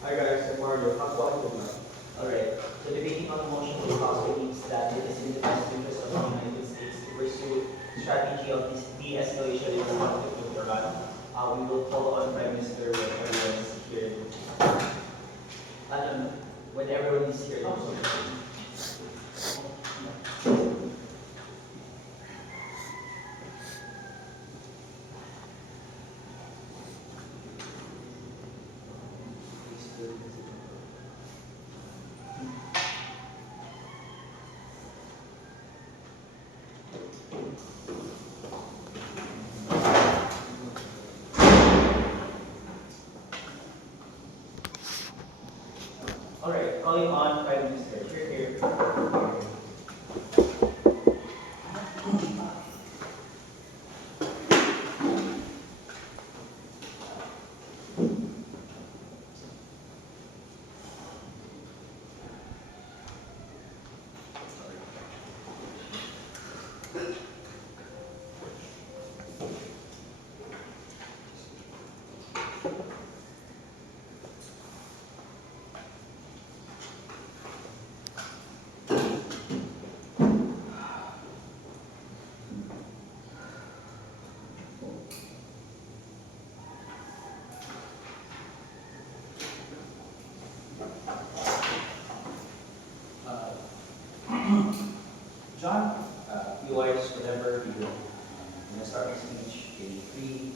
Hi guys, I'm Mario. How's Washington now? Alright, so debating on the motion to pass believes that it is in the best interest of the United States to pursue strategy of de-escalation in the conflict with Iran. We will call on Prime Minister when everyone is here. When everyone is here. Alright, calling on Prime Minister. Here. John, viewers, whatever you do, I'm going to start my speech in 3,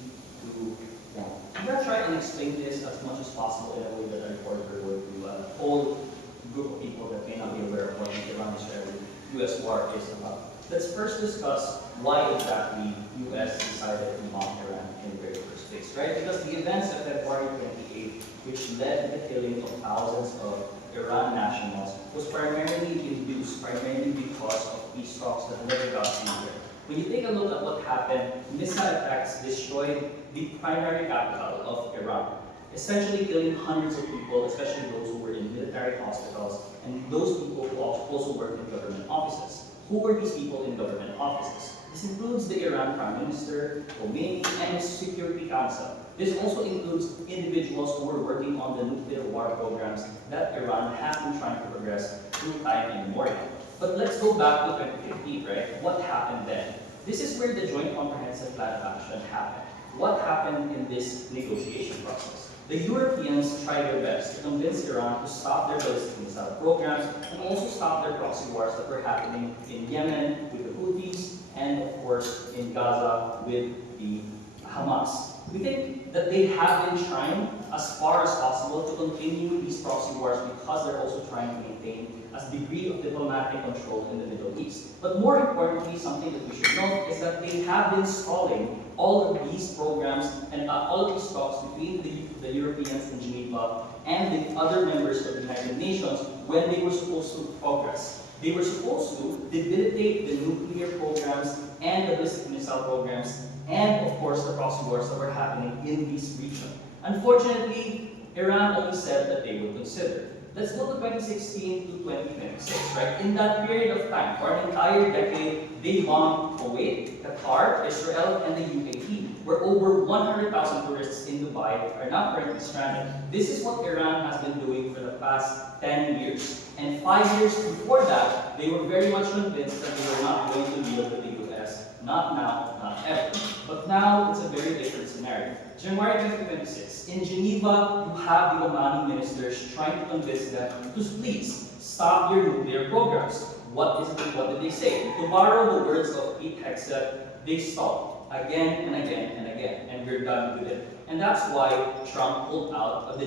2, 1. I'm going to try and explain this as much as possible in a way that a reporter would to a whole group of people that may not be aware of what the Iran-Israeli-US war is about. Let's first discuss why exactly US decided to mock Iran in the very first place, right? Because the events of February 28, which led to the killing of thousands of Iran nationals, was primarily induced because of peace talks that never got anywhere. When you take a look at what happened, missile attacks destroyed the primary capital of Iran, essentially killing hundreds of people, especially those who were in military hospitals and those people who also worked in government offices. Who were these people in government offices? This includes the Iran Prime Minister, Khomeini, and his Security Council. This also includes individuals who were working on the nuclear war programs that Iran has been trying to progress through time immemorial. But let's go back to 2015, right? What happened then? This is where the Joint Comprehensive Plan of Action happened. What happened in this negotiation process? The Europeans tried their best to convince Iran to stop their ballistic missile programs and also stop their proxy wars that were happening in Yemen with the Houthis and, of course, in Gaza with the Hamas. We think that they have been trying as far as possible to continue these proxy wars because they're also trying to maintain a degree of diplomatic control in the Middle East. But more importantly, something that we should note is that they have been stalling all of these programs and all of these talks between the Europeans in Geneva and the other members of the United Nations when they were supposed to progress. They were supposed to debilitate the nuclear programs and the ballistic missile programs and, of course, the proxy wars that were happening in this region. Unfortunately, Iran only said that they would consider. Let's go to 2016 to 2026, right? In that period of time, for an entire decade, they bombed Kuwait, Qatar, Israel, and the UAE, where over 100,000 tourists in Dubai are now currently stranded. This is what Iran has been doing for the past 10 years. And 5 years before that, they were very much convinced that they were not going to deal with the US. Not now, not ever. But now, it's a very different scenario. January 2026, in Geneva, you have the Omani ministers trying to convince them to please stop your nuclear programs. What did they say? To borrow the words of Pete Hegseth, they stalled again and again and again, and we're done with it. And that's why Trump pulled out of the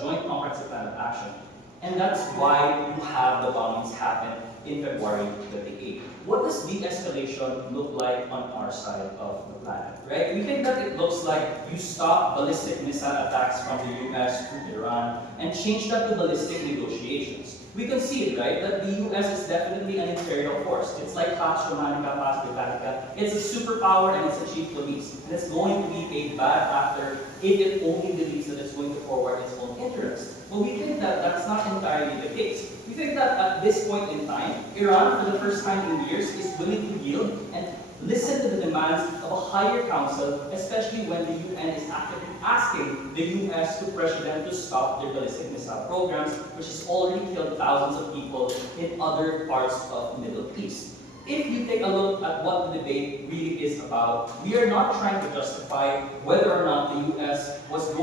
Joint Comprehensive Plan of Action. And that's why you have the bombings happen in February 28. What does de-escalation look like on our side of the planet, right? We think that it looks like you stop ballistic missile attacks from the US to Iran and change that to ballistic negotiations. We can see it, right? That the US is definitely an imperial force. It's like Pax Romanica, Pax Britannica. It's a superpower and it's a chief police. And it's going to be a bad actor if it only believes that it's going to forward its own interests. But we think that that's not entirely the case. We think that at this point in time, Iran, for the first time in years, is willing to yield and listen to the demands of a higher council, especially when the UN is actively asking the US to pressure them to stop their ballistic missile programs, which has already killed thousands of people in other parts of the Middle East. If you take a look at what the debate really is about, we are not trying to justify whether or not the US was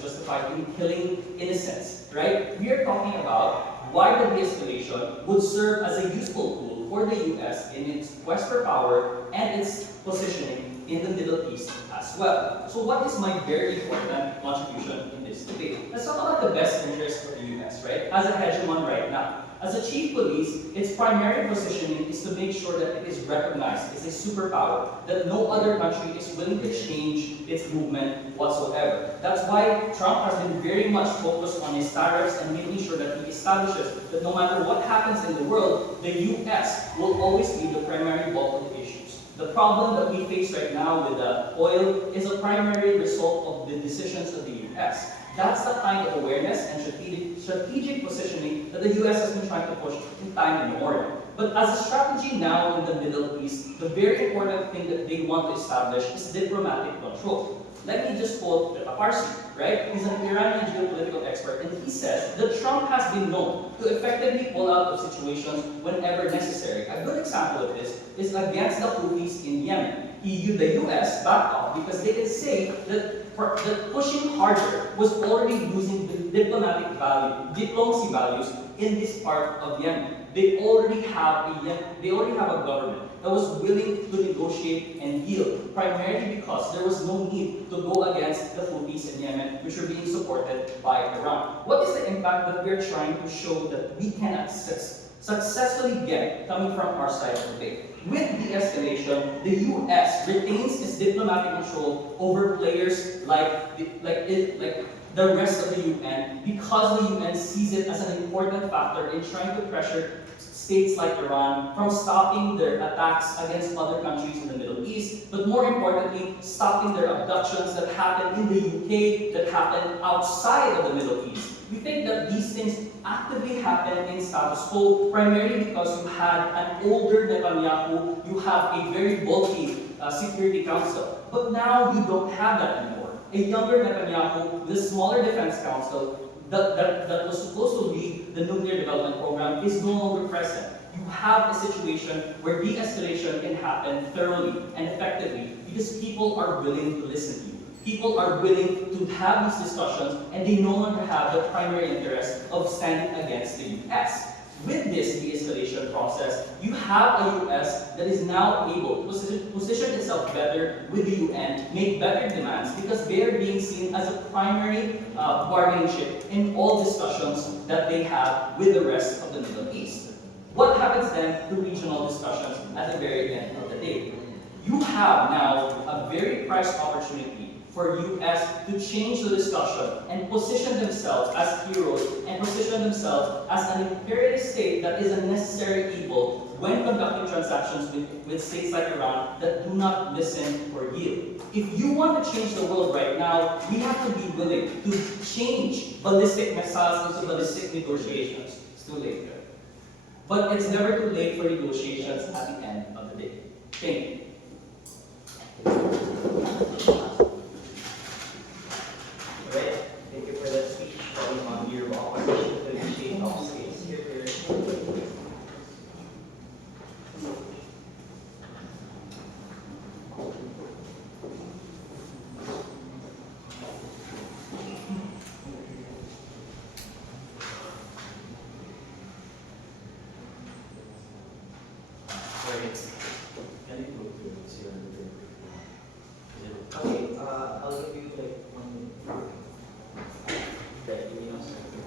justified in killing innocents, right? We are talking about why the de-escalation would serve as a useful tool for the US in its quest for power and its positioning in the Middle East as well. So what is my very important contribution in this debate? Let's talk about the best interest of the US, right? As a hegemon right now. As a chief police, its primary positioning is to make sure that it is recognized as a superpower, that no other country is willing to change its movement whatsoever. That's why Trump has been very much focused on his tariffs and making sure that he establishes that no matter what happens in the world, the US will always be the primary bulk of the issues. The problem that we face right now with the oil is a primary result of the decisions of the US. That's the kind of awareness and strategic positioning that the US has been trying to push in time immemorial. But as a strategy now in the Middle East, the very important thing that they want to establish is diplomatic control. Let me just quote Parsi, right? He's an Iranian geopolitical expert, and he says that Trump has been known to effectively pull out of situations whenever necessary. A good example of this is against the Houthis in Yemen. The US backed off because they can say that pushing harder was already losing the diplomacy values in this part of Yemen. They already have a government that was willing to negotiate and deal, primarily because there was no need to go against the Houthis in Yemen, which were being supported by Iran. What is the impact that we're trying to show that we can successfully get coming from our side of the debate? With de-escalation, the US retains its diplomatic control over players like the rest of the UN because the UN sees it as an important factor in trying to pressure states like Iran from stopping their attacks against other countries in the Middle East, but more importantly, stopping their abductions that happen in the UK, that happen outside of the Middle East. We think that these things actively happen in status quo, primarily because you had an older Netanyahu, you have a very bulky Security Council. But now you don't have that anymore. A younger Netanyahu with a smaller defense council that was supposed to lead the nuclear development program is no longer present. You have a situation where de-escalation can happen thoroughly and effectively because people are willing to listen to you. People are willing to have these discussions and they no longer have the primary interest of standing against the US. With this de-escalation process, you have a US that is now able to position itself better with the UN, make better demands because they are being seen as a primary bargaining chip in all discussions that they have with the rest of the Middle East. What happens then to regional discussions at the very end of the day? You have now a very priced opportunity for US to change the discussion and position themselves as heroes and position themselves as an imperialist state that is a necessary evil when conducting transactions with states like Iran that do not listen or yield. If you want to change the world right now, we have to be willing to change ballistic missiles into ballistic negotiations. It's too late. But it's never too late for negotiations at the end of the day. Thank you. Alright, thank you for that speech. Calling on your opposition to initiate all states here. Okay, I'll give you like 1 minute. Okay, give me a second.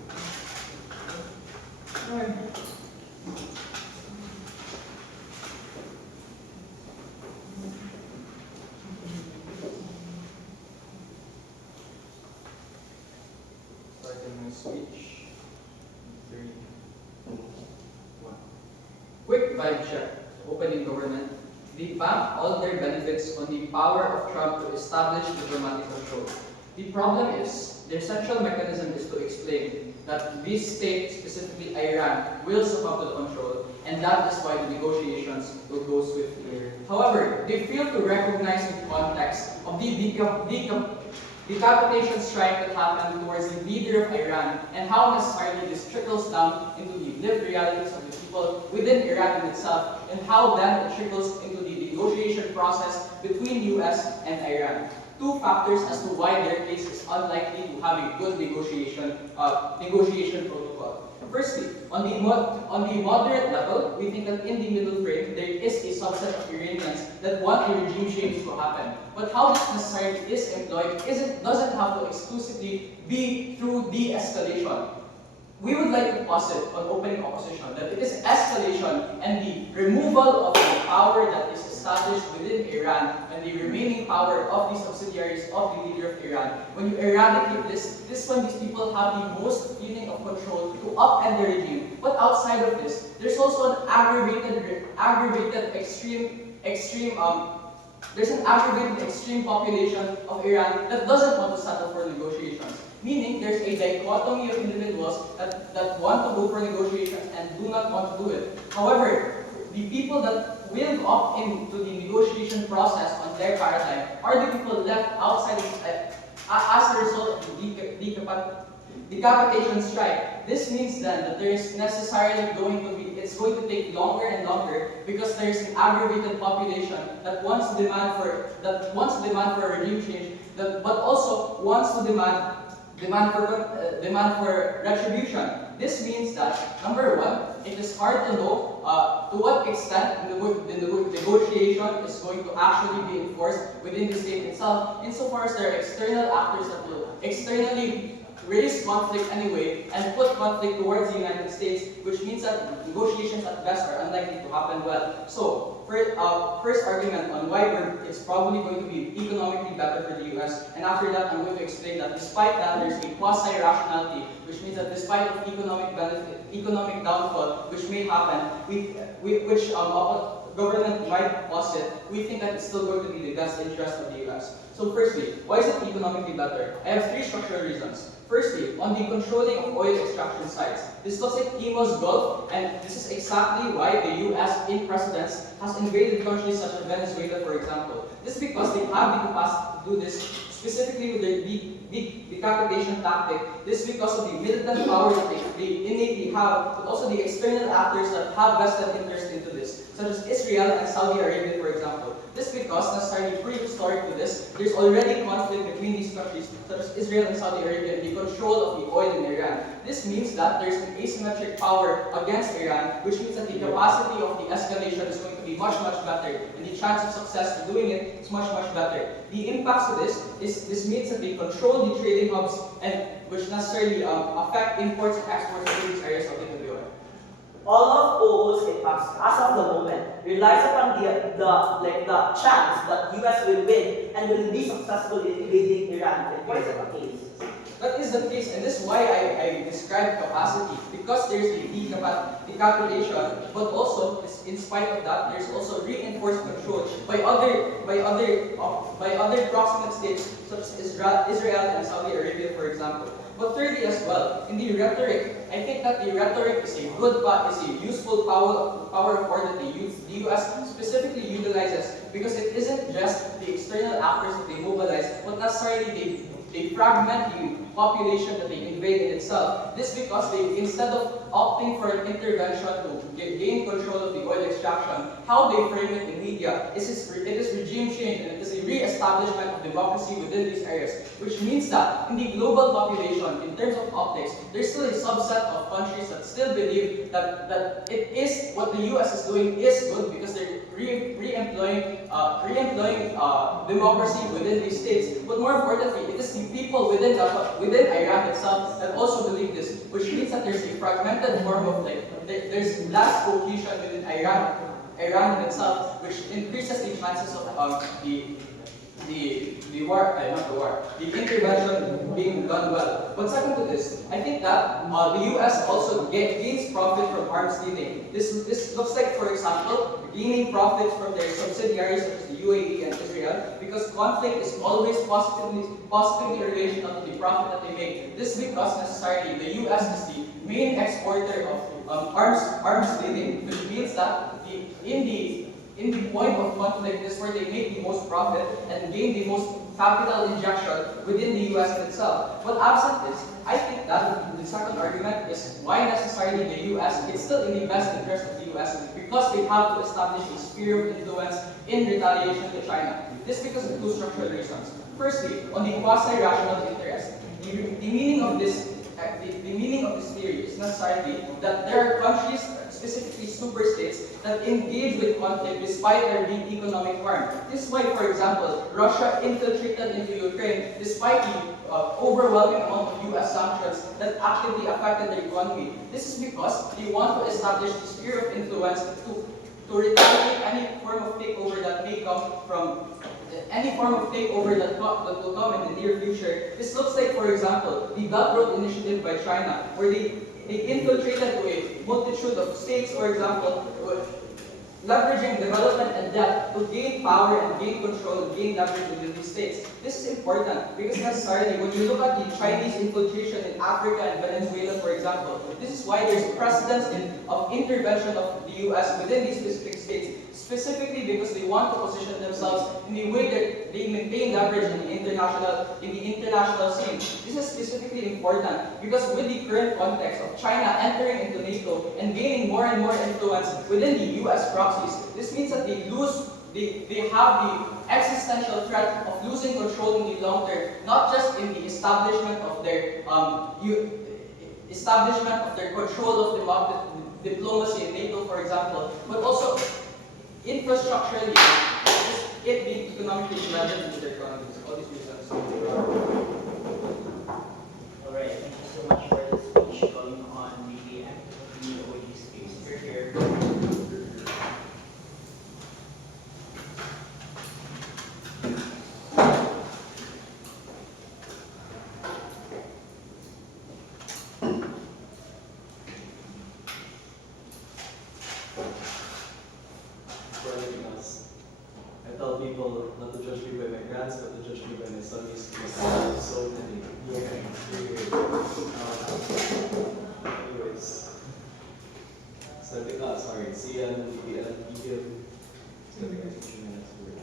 Starting my speech. 3, 2, 1. Quick vibe check. Opening government. They bank all their benefits on the power of Trump to establish diplomatic control. The problem is, their central mechanism is to explain that this state, specifically Iran, will succumb to the control, and that is why the negotiations will go swiftly. However, they fail to recognize the context of the decapitation strike that happened towards the leader of Iran, and how necessarily this trickles down into the lived realities of the people within Iran in itself, and how then it trickles into the negotiation process between US and Iran. Two factors as to why their case is unlikely to have a good negotiation protocol. Firstly, on the moderate level, we think that in the middle frame, there is a subset of Iranians that want a regime change to happen. But how this necessarily is employed doesn't have to exclusively be through de-escalation. We would like to posit on opening opposition that it is escalation and the removal of the power that is established within Iran and the remaining power of the subsidiaries of the leader of Iran. When you eradicate this when these people have the most feeling of control to upend the regime. But outside of this, there's also an there's an aggravated extreme population of Iran that doesn't want to settle for negotiations. Meaning, there's a dichotomy of individuals that want to go for negotiations and do not want to do it. However, the people that will opt into the negotiation process on their paradigm are the people left outside as a result of the decapitation strike. This means then that there is necessarily it's going to take longer and longer because there is an aggravated population that wants to demand for a regime change, but also wants to demand for retribution. This means that, number one, it is hard to know to what extent the negotiation is going to actually be enforced within the state itself, insofar as there are external actors that will externally raise conflict anyway and put conflict towards the United States, which means that negotiations at best are unlikely to happen well. So, first argument on why it's probably going to be economically better for the US, and after that I'm going to explain that despite that there's a quasi-rationality, which means that despite of economic downfall which may happen, which government might posit, we think that it's still going to be the best interest of the US. So firstly, why is it economically better? I have three structural reasons. Firstly, on the controlling of oil extraction sites. This looks like Imo's Gulf, and this is exactly why the US in precedence has invaded countries such as Venezuela, for example. This is because they have the capacity to do this, specifically with their decapitation tactic. This is because of the militant power that they innately have, but also the external actors that have vested interest into this, such as Israel and Saudi Arabia, for example. This is because, necessarily prehistoric to this, there's already conflict between these countries, such as Israel and Saudi Arabia, and the control of the oil in Iran. This means that there's an asymmetric power against Iran, which means that the capacity of the escalation is going to be much, much better, and the chance of success in doing it is much, much better. The impacts of this means that they control the trading hubs, and which necessarily affect imports and exports in these areas of the WR. All of OO's impacts, as of the moment, relies upon the chance that US will win and will be successful in invading Iran. Why is that the case? That is the case, and this is why I described capacity, because there's the decapitation, but also, in spite of that, there's also reinforced control by other proximate states, such as Israel and Saudi Arabia, for example. But thirdly as well, in the rhetoric, I think that the rhetoric is a useful power of war that the US specifically utilizes, because it isn't just the external actors that they mobilize, but necessarily they fragment the population that they invade in itself. This because instead of opting for an intervention to gain control of the oil extraction, how they frame it in media it is regime change, and it is a re-establishment of democracy within these areas, which means that in the global population, in terms of optics, there's still a subset of countries that still believe that it is what the US is doing is good because they're re-employing democracy within these states. But more importantly, it is the people within Iran itself that also believe this, which means that there's a fragmented form of there's less cohesion within Iran in itself, which increases the chances of the the intervention being done well. But second to this, I think that the U.S. also gains profit from arms dealing. This looks like, for example, gaining profit from their subsidiaries such as the UAE and Israel, because conflict is always positively relational to the profit that they make. This because necessarily the U.S. is the main exporter of arms dealing, which means that in the point of conflict is where they make the most profit and gain the most capital injection within the U.S. itself. But absent this, I think that the second argument is why necessarily the U.S. It's still in the best interest of the U.S. because they have to establish a sphere of influence in retaliation to China. This because of two structural reasons. Firstly, on the quasi-rational interest, the meaning of this theory is necessarily that there are countries, specifically superstates, that engage with conflict despite there being economic harm. This is why, for example, Russia infiltrated into Ukraine despite the overwhelming amount of US sanctions that actively affected their economy. This is because they want to establish the sphere of influence to retaliate any form of takeover that may come from any form of takeover that will come in the near future. This looks like, for example, the Belt Road Initiative by China, where they infiltrated to a multitude of states, for example, leveraging development and debt to gain power and gain control and gain leverage within these states. This is important because necessarily when you look at the Chinese infiltration in Africa and Venezuela, for example, this is why there's precedence of intervention of the US within these specific states, specifically because they want to position themselves in the way that they maintain leverage in the international scene. This is specifically important because with the current context of China entering into NATO and gaining more and more influence within the US proxies, this means that they have the existential threat of losing control in the long term, not just in the establishment of their control of the diplomacy in NATO, for example, but also infrastructurally, it being economically relevant to their economies. All these reasons. Alright, thank you so much for the speech going on the OAG space. You're here. For anything else, I tell people not to judge me by my grants, but to judge me by my studies because so many. Anyways, sorry, CN, EPN, EPN. It's gonna take 15 minutes to work.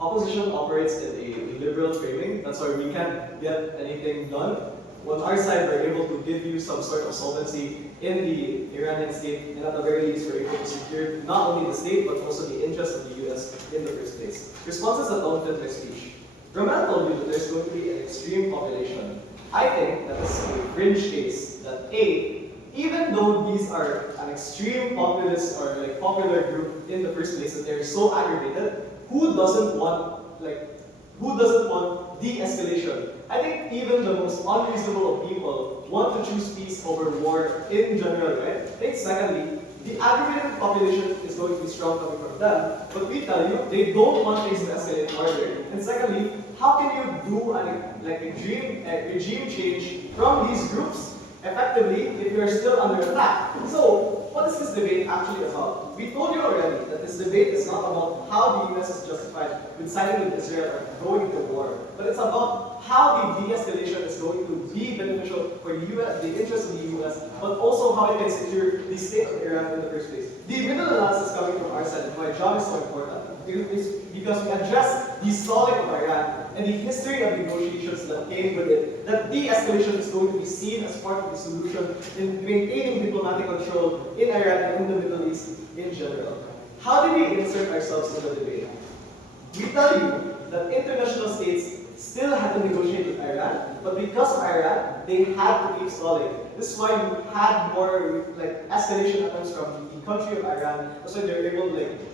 Opposition operates in a liberal framing. That's why we can't get anything done. On our side, we're able to give you some sort of solvency in the Iranian state, and at the very least, we're able to secure not only the state, but also the interests of the US in the first place. Responses that don't fit my speech. Roman told you that there's going to be an extreme population. I think that is a fringe case that even though these are an extreme populist or like popular group in the first place, that they're so aggravated, who doesn't want de-escalation? I think even the most unreasonable of people want to choose peace over war in general, right? I think secondly, the aggravated population is going to be strong coming from them, but we tell you they don't want things to escalate further. And secondly, how can you do a regime change from these groups effectively if you're still under attack? So, what is this debate actually about? We told you already that this debate is not about how the US is justified with siding with Israel or going into war, but it's about how the de-escalation is going to be beneficial for the US, the interests of the US, but also how it can secure the state of Iran in the first place. The middle analysis coming from our side, and my job is so important, is because we address the stalling of Iran and the history of negotiations that came with it, that de-escalation is going to be seen as part of the solution in maintaining diplomatic control in Iran and in the Middle East in general. How do we insert ourselves in the debate? We tell you that international states still had to negotiate with Iran, but because of Iran, they had to keep stalling. This is why you had more escalation attempts from the country of Iran. That's why they're able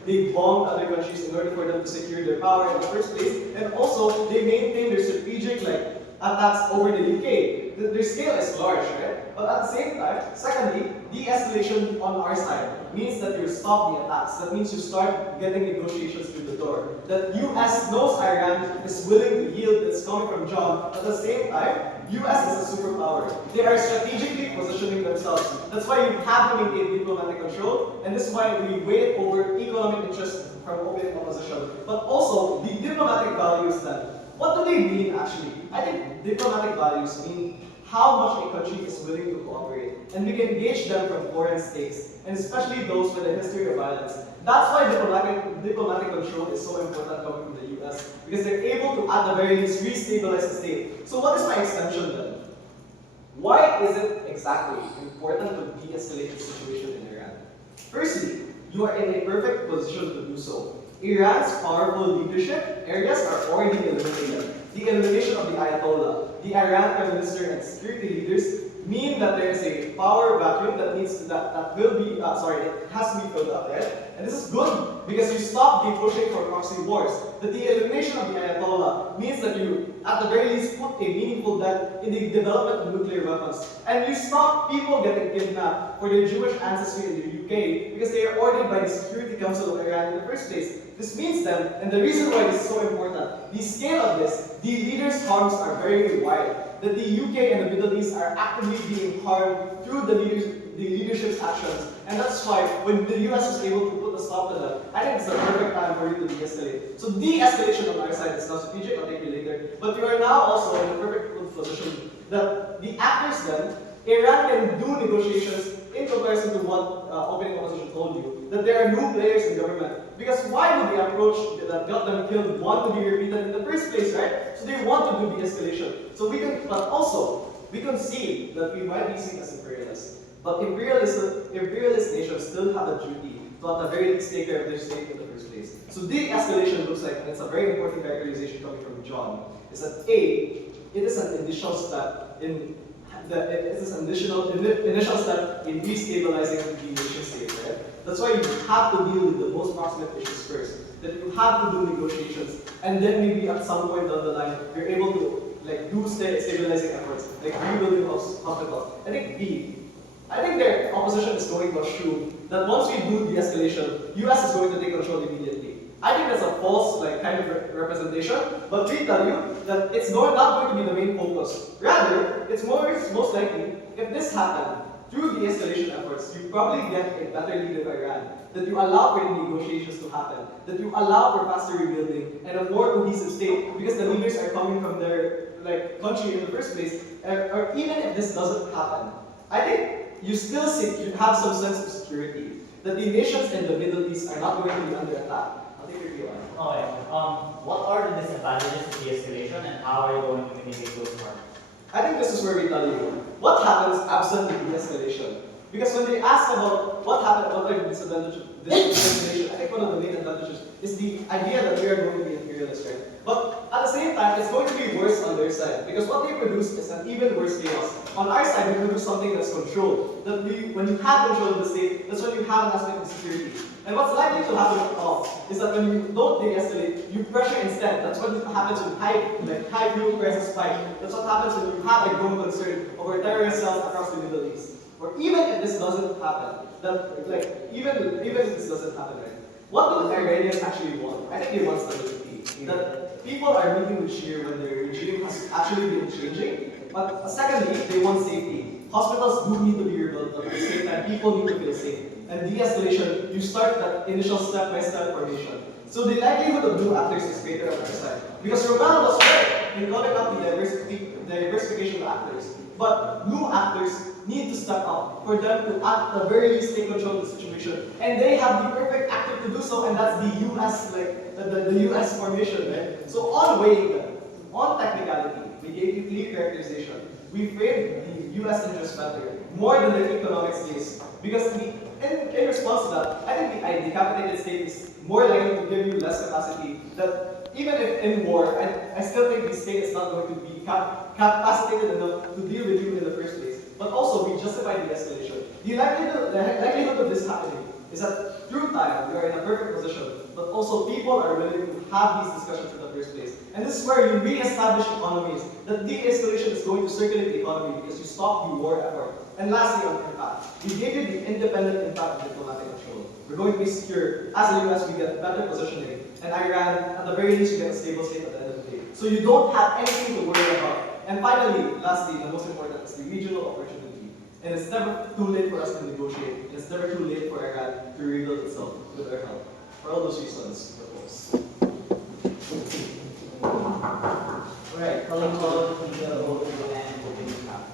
they bombed other countries in order for them to secure their power in the first place, and also they maintain their strategic attacks over the UK. Their scale is large, right? But at the same time, secondly, de-escalation on our side. means that you stop the attacks. That means you start getting negotiations through the door. That US knows Iran is willing to yield that's coming from John. At the same time, US is a superpower. They are strategically positioning themselves. That's why you have to maintain diplomatic control, and this is why we wait over economic interest from open opposition. But also, the diplomatic values then. What do they mean actually? I think diplomatic values mean how much a country is willing to cooperate. And we can gauge them from foreign states, and especially those with a history of violence. That's why diplomatic control is so important coming from the US, because they're able to, at the very least, re-stabilize the state. So what is my extension then? Why is it exactly important to de-escalate the situation in Iran? Firstly, you are in a perfect position to do so. Iran's powerful leadership areas are already eliminated. The elimination of the Ayatollah, the Iran Prime Minister, and security leaders mean that there is a power vacuum that it has to be filled up, right? And this is good because you stop the pushing for proxy wars. That the elimination of the Ayatollah means that you, at the very least, put a meaningful dent in the development of nuclear weapons. And you stop people getting kidnapped for their Jewish ancestry in the UK because they are ordered by the Security Council of Iran in the first place. This means then, and the reason why this is so important, the scale of this, the leaders' harms are very wide. That the UK and the Middle East are actively being harmed through the leadership's actions. And that's why when the US was able to put a stop to that, I think it's the perfect time for you to de-escalate. So de-escalation on our side is not strategic, I'll take you later. But we are now also in a perfect position that the actors then, Iran can do negotiations in comparison to what opening opposition told you, that there are new players in government. Because why would the approach that got them killed want to be repeated in the first place, right? So they want to do de-escalation. So but also, we can see that we might be seen as imperialists. But imperialist nations still have a duty to at the very least take care of their state in the first place. So de-escalation looks like, and it's a very important characterization coming from John, is that A, it is an initial step in initial step in destabilizing the nation state, right? That's why you have to deal with the most proximate issues first. That you have to do negotiations, and then maybe at some point down the line, you're able to do stabilizing efforts, like rebuilding hospitals. I think their opposition is going to assume that once we do de-escalation, US is going to take control immediately. I think that's a false kind of representation, but we tell you that it's not going to be the main focus. Rather, it's most likely, if this happened, through de-escalation efforts, you probably get a better lead of Iran, that you allow for negotiations to happen, that you allow for faster rebuilding, and a more cohesive state, because the leaders are coming from their country in the first place, or even if this doesn't happen, I think you still should have some sense of security, that the nations in the Middle East are not going to be under attack. I'll take your view on it. Okay. What are the disadvantages of de-escalation and how are you going to mitigate those harms? I think this is where we tell you what happens absent the de-escalation. Because when they ask about what are the disadvantages of de-escalation, I think one of the main advantages is the idea that we are going to be imperialist, right? But at the same time, it's going to be worse on their side. Because what they produce is an even worse chaos. On our side, we produce something that's controlled. That when you have control of the state, that's when you have an aspect of security. And what's likely to happen is that when you don't de-escalate, you pressure instead. That's what happens when high fuel prices spike. That's what happens when you have a growing concern over terrorist cells across the Middle East. Or even if this doesn't happen, even if this doesn't happen, right? What do the Iranians actually want? I think they want stability. That people are meeting with cheer when their regime has actually been changing. But secondly, they want safety. Hospitals do need to be rebuilt, but at the same time, people need to feel safe. And de-escalation, you start that initial step-by-step formation. So the likelihood of new actors is greater on our side. Because Romano was right in calling out the diversification of actors. But new actors need to step up for them to, at the very least, take control of the situation. And they have the perfect actor to do so, and that's the US, the US formation, right? So on weighing them, on technicality, we gave you clear characterization. We framed the US interest better, more than the economics case. Because in response to that, I think the decapitated state is more likely to give you less capacity. That even if in war, I still think the state is not going to be capacitated enough to deal with you in the first place. But also, we justify the escalation. The likelihood of this happening is that through time, we are in a perfect position, but also people are willing to have these discussions in the first place. And this is where you re-establish economies, that de-escalation is going to circulate the economy because you stop the war effort. And lastly, on impact, we gave you the independent impact of diplomatic control. we're going to be secure. As the US, we get better positioning. And Iran, at the very least, you get a stable state at the end of the day. So you don't have anything to worry about. And finally, lastly, the most important is the regional opportunity. And it's never too late for us to negotiate. It's never too late for Iran to rebuild itself with our help. For all those reasons, we oppose. Alright, calling call to the vote and voting after.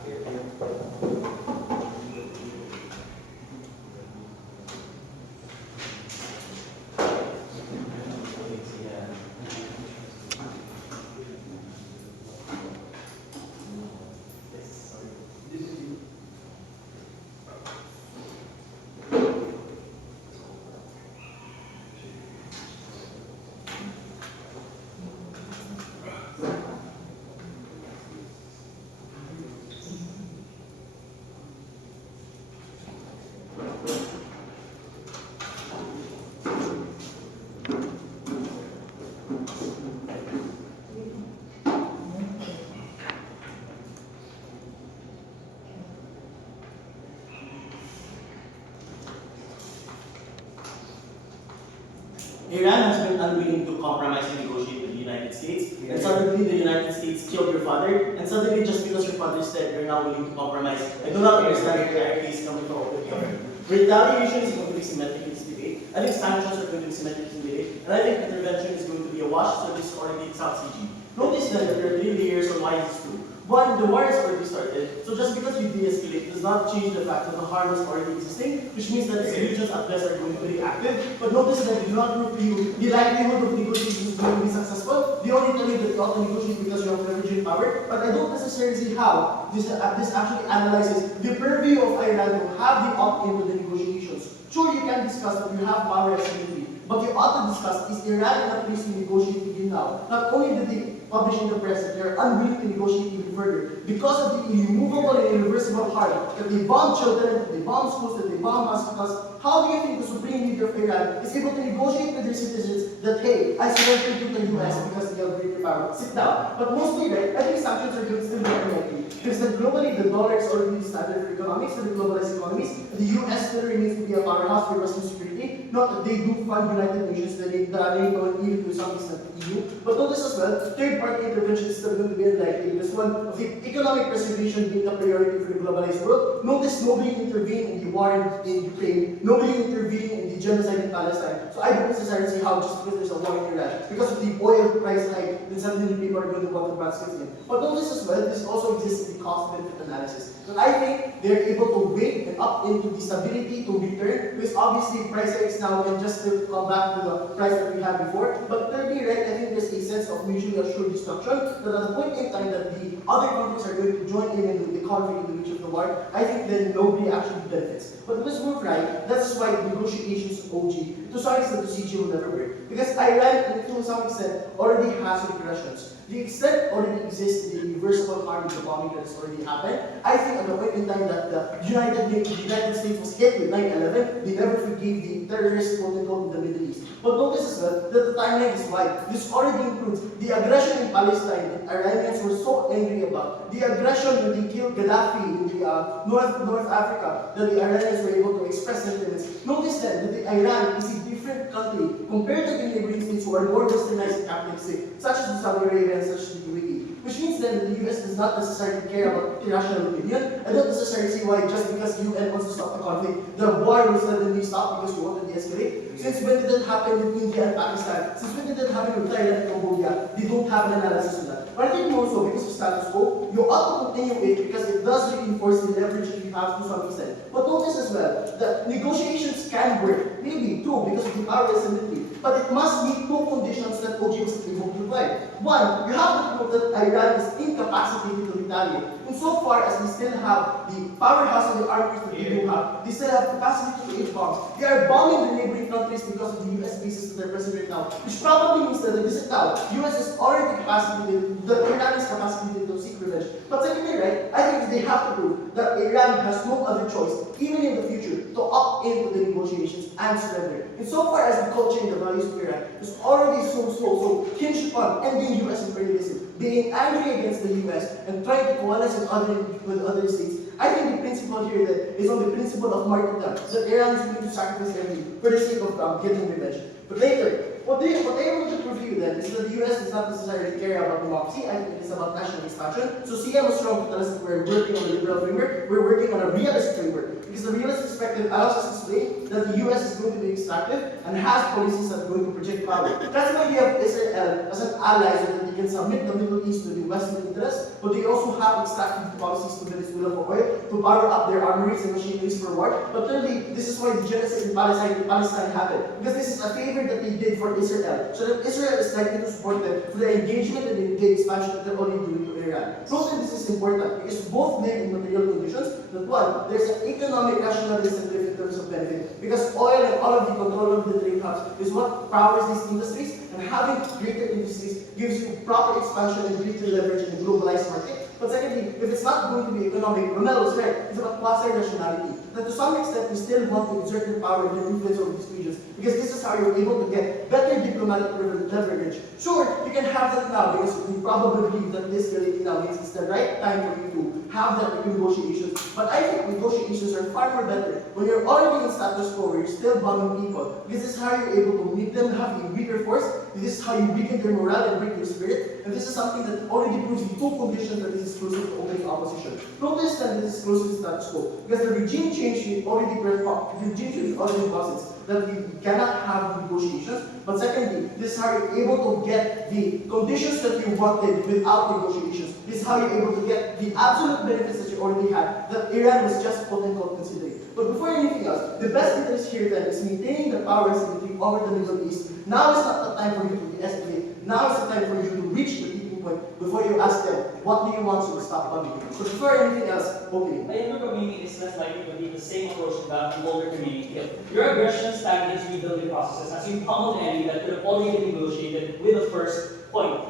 Iran has been unwilling to compromise and negotiate with the United States, and suddenly the United States killed your father, and suddenly just because your father said you're now willing to compromise, I do not understand where the idea is coming from over here. Retaliation is going to be symmetric in this debate. I think sanctions are going to be symmetric in this debate, and I think intervention is going to be a wash, so this is already South CG. Notice that there are 3 layers on why this is true. One, the war has already started, so just because you de-escalate does not change the fact that the harm is already existing, which means that these regions at best are going to be active. But notice that they do not prove to you the likelihood of negotiations is going to be successful. They only tell you that you ought to negotiate because you have leveraging power, but I don't necessarily see how this actually analyzes the purview of Iran to have the opt-in to the negotiations. Sure, you can discuss that you have power as a military, but you ought to discuss, is Iran in a place to negotiate begin now? Not only did they publish in the press that they are unwilling to negotiate even further because of the immovable and irreversible harm that they bomb children, that they bomb schools, that they bomb hospitals. How do you think the supreme leader of Iran is able to negotiate with their citizens that, hey, I surrender to the US because they have greater power? Sit down. But mostly, right, I think sanctions are still very likely. Because then globally, the dollar is already the standard for economics, for the globalized economies. The US still remains to be a powerhouse for Western security. Not that they do fund United Nations, the NATO, and even to some extent the EU. But notice as well, third-party intervention is still going to be unlikely because one of the economic preservation being a priority for the globalized world. Notice nobody intervened in the war in Ukraine. Nobody intervened in the genocide in Palestine. So I don't necessarily see how just because there's a war in Iran, because of the oil price hike, then suddenly people are going to want to baskets in. But notice as well, this also exists in the cost-benefit analysis. But I think they're able to wait and up into the stability to return, because obviously price hikes now can just still come back to the price that we had before. But thirdly, right, I think there's a sense of mutually assured destruction that at the point in time that the other countries are going to join in the conflict in the reach of the war, I think then nobody actually benefits. But let's move right, that's why negotiations of OG, to some extent, the CG will never work. Because Iran, to some extent, already has regressions. The extent already exists in the irreversible harm of the bombing that has already happened. I think at the point in time that the United States was hit with 9/11, they never forgave the terrorists, quote-unquote, in the Middle East. But notice as well that the timeline is wide. This already includes the aggression in Palestine that Iranians were so angry about. The aggression when they killed Gaddafi in the North Africa, that the Iranians were able to express sentiments. Notice then that Iran is a different country compared to the neighboring states who are more westernized and capitalistic, such as the Saudi Arabia and such as the UAE. Which means then that the US does not necessarily care about international opinion. I don't necessarily see why just because the UN wants to stop the conflict, the war will suddenly stop because we want to de-escalate. Since when did that happen with India and Pakistan? Since when did that happen with Thailand and Cambodia? They don't have an analysis of that. But I think more so because of status quo, you ought to continue it because it does reinforce the leverage that you have to some extent. But notice as well, that negotiations can work. Maybe, true, because of the power asymmetry. But it must meet two conditions that OG was able to provide. One, you have to prove that Iran is incapacitated to retaliate. Insofar as they still have the powerhouse and the armies that they do have, they still have capacity to wage bombs. They are bombing the neighboring countries because of the US bases that are present right now. Which probably means that this is now, US is already capacitated, that Iran is capacitated to seek revenge. But secondly, right, I think they have to prove that Iran has no other choice, even in the future, to opt into the negotiations and surrender. Insofar as the culture and the values of Iran is already so hinged upon ending US imperialism, being angry against the US and trying to coalesce with other states, I think the principle principle here that is on the principle of martyrdom, that Iran is going to sacrifice everything for the sake of getting revenge. But later, what I want to prove to you then is that the US does not necessarily care about democracy. I think it is about national expansion. So CM was wrong to tell us that we're working on a liberal framework. We're working on a realist framework. Because the realist perspective allows us to explain that the US is going to be extractive and has policies that are going to project power. That's why we have Israel as an ally so that they can submit the Middle East to the Western interests, but they also have extractive policies to Venezuela for oil, to power up their armories and machineries for war. But thirdly, this is why the genocide in Palestine happened. Because this is a favor that they did for Israel, so that Israel is likely to support them for the engagement and the expansion that they're already doing to Iran. Note that this is important because both live in material conditions. That one, there's an economic rational incentive in terms of benefit, because oil and all of the control of the trade hubs is what powers these industries, and having greater industries gives you proper expansion and greater leverage in the globalized market. But secondly, if it's not going to be economic, Romelo's right, it's about quasi-rationality. That to some extent, we still want to exert the power and the influence over these regions, because this is how you're able to get better diplomatic leverage. Sure, you can have that now, because we probably believe that this really now means it's the right time for you to have that negotiations. But I think negotiations are far more better when you're already in status quo, where you're still bombing people. Because this is how you're able to make them have a weaker force, this is how you weaken their morale and break their spirit, and this is something that already proves the two conditions that this is exclusive to opening opposition. Notice that this is exclusive to status quo, because the regime change we already process that we cannot have negotiations. But secondly, this is how you're able to get the conditions that you wanted without negotiations. This is how you're able to get the absolute benefits that you already had, that Iran was just quote-unquote considering. But before anything else, the best interest here then is maintaining the power asymmetry over the Middle East. Now is not the time for you to de-escalate. Now is the time for you to reach the tipping point before you ask them, what do you want to stop bombing you? So before anything else, okay. A younger community is less likely to be the same approach that the older community. Your aggression stagnates rebuilding processes as you pummel the enemy that could have already been negotiated with the first point.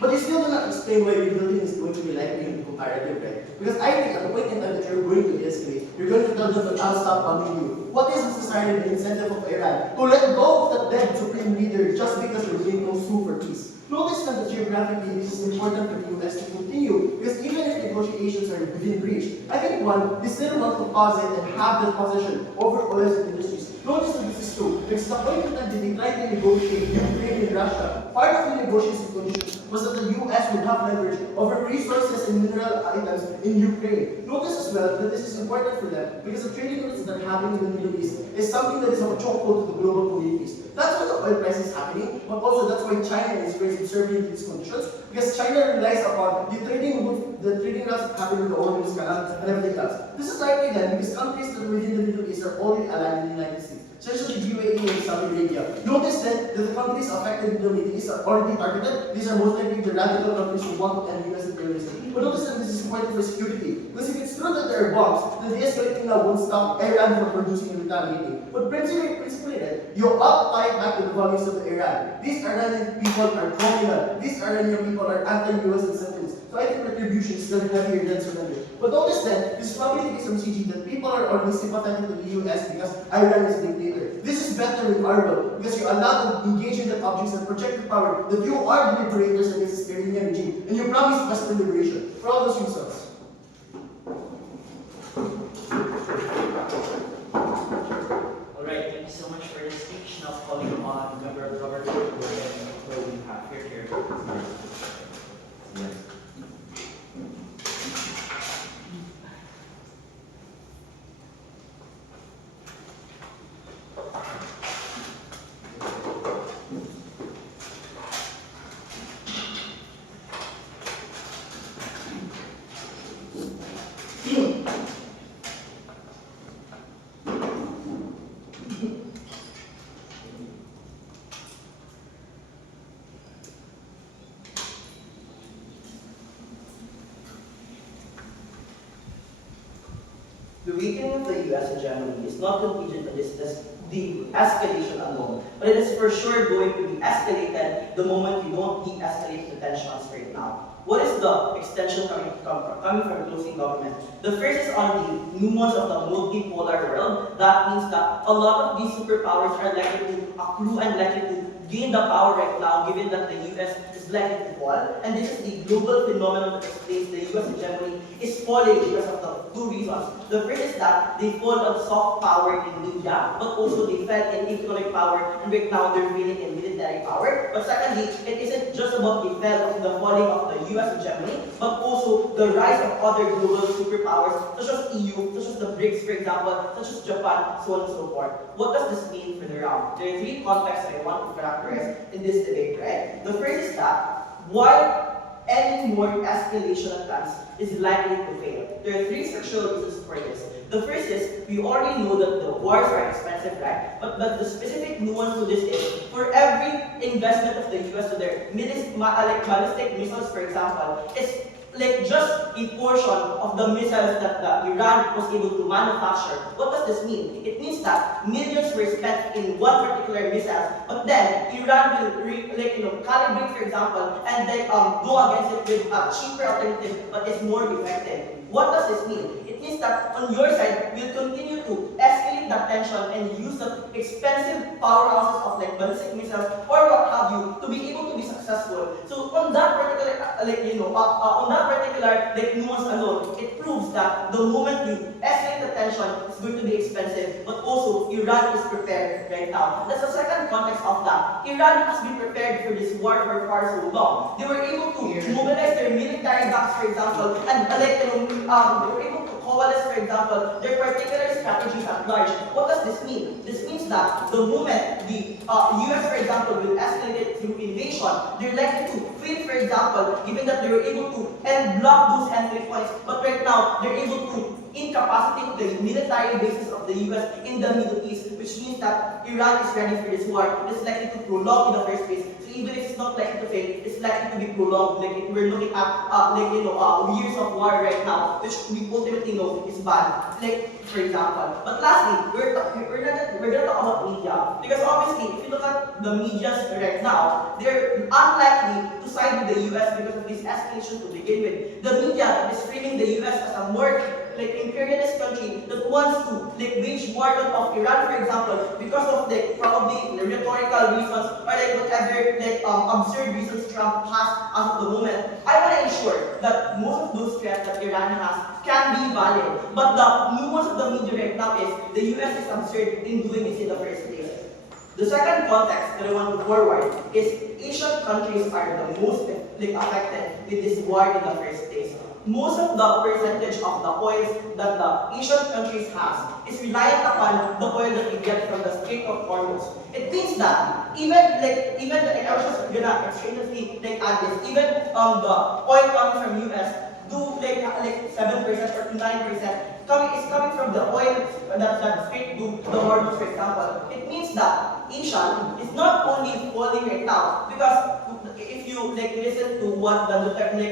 But you still do not explain why rebuilding is going to be likely in the comparative, right? Because I think at the point in time that you're going to de-escalate, you're going to tell them that I'll stop bombing you. What is necessarily the incentive of Iran to let go of that dead supreme leader just because you're doing no sue for peace? Notice that geographically this is important for the US to continue, because even if negotiations are within reach, I think one, they still want to pause it and have that possession over oil and industries. Notice that this is true, because the point in time that they tried to negotiate Ukraine and Russia, part of the negotiation conditions was that the US would have leverage over resources and mineral items in Ukraine. Notice as well that this is important for them, because the trading routes that happen in the Middle East is something that is of a chokehold to the global communities. That's why the oil price is happening, but also that's why China is very subservient to these conditions, because China relies upon the trading routes that happen with the Hormuz Canal and everything else. This is likely then because countries that are within the Middle East are already aligned with the United States, such as the UAE and Saudi Arabia. Notice then that the countries affected in the Middle East are already targeted. These are most likely the radical countries who want to end US imperialism. But notice that this is important for security, because if it's true that there are bombs, then de-escalating now won't stop Iran from producing and retaliating. But principally then, you all tie it back to the values of Iran. These Iranian people are communal. These Iranian people are anti-US incentives. So I think retribution is still heavier than surrender. But notice then, this is probably the case from CG, that people are only sympathetic to the US because Iran is a dictator. This is better in our world, because you allow them to engage in the objects that project the power, that you are the liberators against the Iranian regime, and you promise Western liberation. For all those reasons. Alright, thank you so much for this speech. Now calling on Member of Robert where we have here. The weakening of the US hegemony is not contingent on this the escalation alone, but it is for sure going to be escalated the moment you don't de-escalate the tensions right now. What is the extension coming from closing government? The first is on the nuance of the multipolar world. That means that a lot of these superpowers are likely to accrue and likely to gain the power right now, given that the US is likely to fall. And this is the global phenomenon that explains the US hegemony is falling because of the two reasons. The first is that they fall on soft power in media, but also they fell in economic power, and right now they're failing in military power. But secondly, it isn't just about the falling of the US hegemony, but also the rise of other global superpowers, such as EU, such as the BRICS, for example, such as Japan, so on and so forth. What does this mean for the realm? There are three contexts I want to characterize in this debate, right? The first is that why any more escalation attempts is likely to fail. There are three structural reasons for this. The first is, we already know that the wars are expensive, right? But the specific nuance to this is, for every investment of the US to their ballistic missiles, for example, it's like just a portion of the missiles that Iran was able to manufacture. What does this mean? It means that millions were spent in one particular missile, but then Iran will calibrate, for example, and then go against it with a cheaper alternative, but it's more effective. What does this mean? It means that on your side, we'll continue to escalate that tension and use the expensive powerhouses of like ballistic missiles or what have you to be able to be successful. So on that particular, nuance alone, it proves that the moment you escalate the tension, it's going to be expensive, but also Iran is prepared right now. That's the second context of that. Iran has been prepared for this war for far so long. They were able to mobilize their military backs, for example, and they were able to coalesce, for example, their particular strategies at large. What does this mean? This means that the moment the US, for example, will escalate it through invasion, they're likely to fail, for example, given that they were able to block those entry points, but right now, they're able to incapacitate the military bases of the US in the Middle East, which means that Iran is ready for this war. It's likely to prolong in the first place. So even if it's not likely to fail, it's likely to be prolonged. Like we're looking at years of war right now, which we ultimately know is bad. Like for example. But lastly, we're gonna talk about media, because obviously if you look at the medias right now, they're unlikely to side with the US because of this escalation to begin with. The media is framing the US as a more imperialist country that wants to wage war on Iran, for example, because of probably the rhetorical reasons or whatever absurd reasons Trump has as of the moment. I want to ensure that most of those threats that Iran has can be valid, but the nuance of the media right now is the US is absurd in doing this in the first place. The second context that I want to forward is Asian countries are the most affected with this war in the first place. Most of the percentage of the oil that the Asian countries has is reliant upon the oil that we get from the Strait of Hormuz. It means that even I was just gonna extremely add this, even the oil coming from US do 7% or 9% is coming from the oil that straight to the Hormuz, for example. It means that Asia is not only falling right now, because if you listen to what the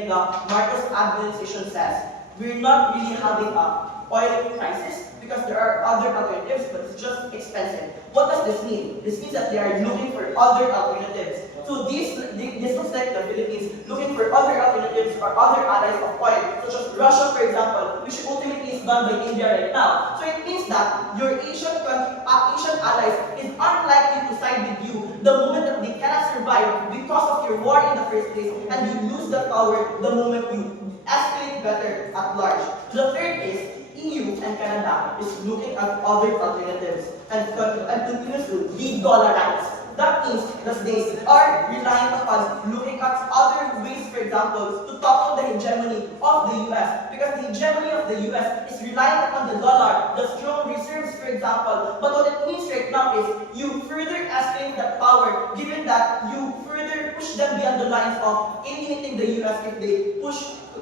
Marcos administration says, we're not really having a oil crisis because there are other alternatives, but it's just expensive. What does this mean? This means that they are looking for other alternatives. So this looks like the Philippines looking for other alternatives or other allies of oil, such as Russia, for example, which ultimately is done by India right now. So it means that your Asian allies is unlikely to side with you the moment that they cannot survive because of your war in the first place, and you lose the power the moment you escalate better at large. The third is EU and Canada is looking at other alternatives and continues to de-dollarize. That means that they are relying upon looking at other ways, for example, to topple the hegemony of the US. Because the hegemony of the US is reliant upon the dollar, the strong reserves, for example. But what it means right now is you further escalate that power, given that you further push them beyond the lines of alienating the US if they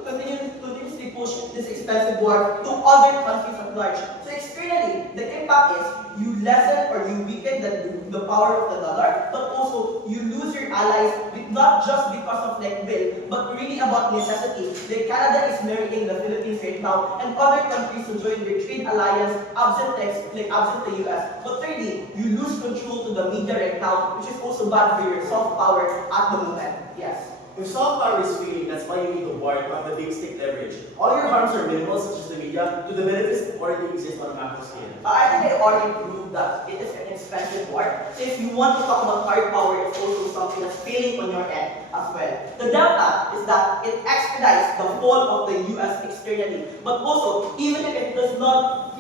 continuously push this expensive war to other countries at large. So externally, the impact is you lessen or you weaken the power of the dollar, but also you lose your allies, not just because of will, but really about necessity. Canada is marrying the Philippines right now, and other countries to join their trade alliance absent the US. But thirdly, you lose control to the media right now, which is also bad for your soft power at the moment. Yes. If soft power is failing, that's why you need the war to have the big stick leverage. All your harms are minimal, such as the media, to the benefits that already exist on a macro scale. I think I already proved that it is an expensive war. So if you want to talk about hard power, it's also something that's failing on your end as well. The downside is that it expedites the fall of the US externally. But also, even if it does not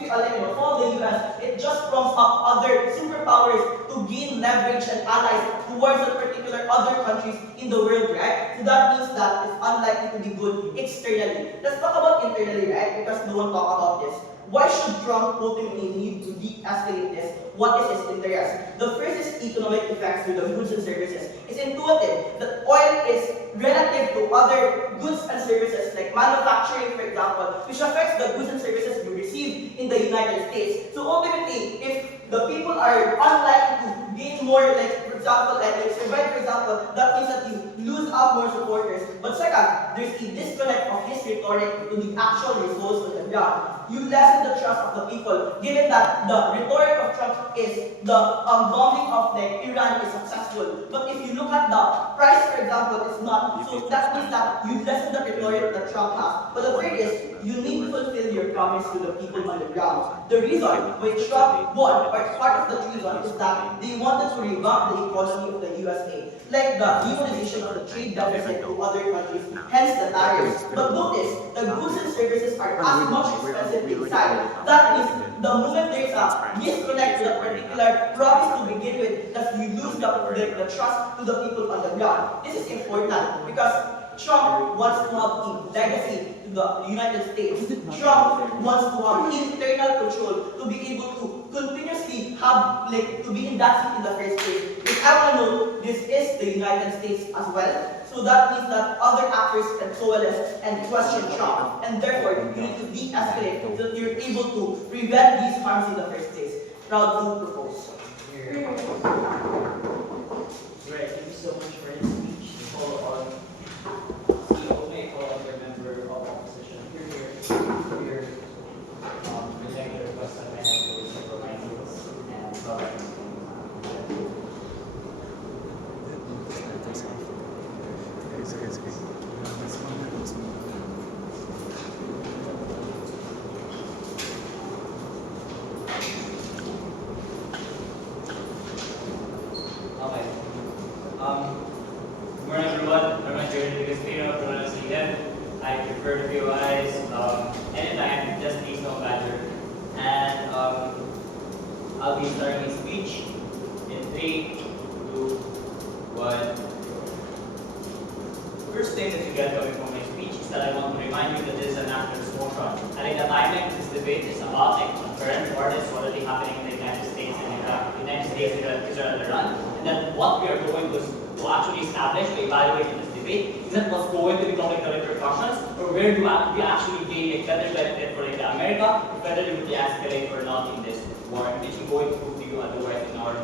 fall the US, it just prompts up other superpowers to gain leverage and allies towards a particular other countries in the world, right? So that means that it's unlikely to be good externally. Let's talk about internally, right? Because no one talked about this. Why should Trump ultimately need to de-escalate this? What is his interest? The first is economic effects to the goods and services. It's intuitive that oil is relative to other goods and services like manufacturing, for example, which affects the goods and services we receive in the United States. So ultimately, if the people are unlikely to gain more, like for example, like survive, for example, that means that you lose out more supporters. But second, there's a disconnect of his rhetoric to the actual results on the ground. You lessen the trust of the people, given that the rhetoric of Trump is the bombing of Iran is successful. But if you look at the price, for example, it's not. So that means that you lessen the rhetoric that Trump has. But the third is, you need to fulfill your promise to the people on the ground. The reason why Trump won, or part of the reason, is that they wanted to revamp the economy of the USA, like the demonization of the trade deficit to other countries, hence the tariffs. But notice, the goods and services are as much expensive inside. That means the moment there's a disconnect to a particular promise to begin with, that you lose the trust to the people on the ground. This is important because Trump wants to have a legacy to the United States. Trump wants to have internal control to be able to continuously have, to be in that seat in the first place. If I want to know, this is the United States as well. So that means that other actors can coalesce and question Trump. And therefore, you need to de-escalate so that you're able to prevent these harms in the first place. Proud to propose. Right, thank you so much for this speech. Call on CEO may call on your member of opposition. Here, reject the request that I have for several ideas and okay. Good morning everyone. I'm not Jordan D'Agostino from LCN. I prefer to POIs anytime, just please no matter. And I'll be starting my speech in 3, 2, 1. First thing that you get coming from my speech is that I want to remind you that this is an after's motion. I think the timing of this debate is about current war that's already happening in the United States and Israel and Iran, and that what we are going to actually establish to evaluate in this debate is that what's going to become the repercussions, or where do we actually gain a better benefit for America, or whether it would escalate or not in this war, which I'm going to prove to you otherwise in our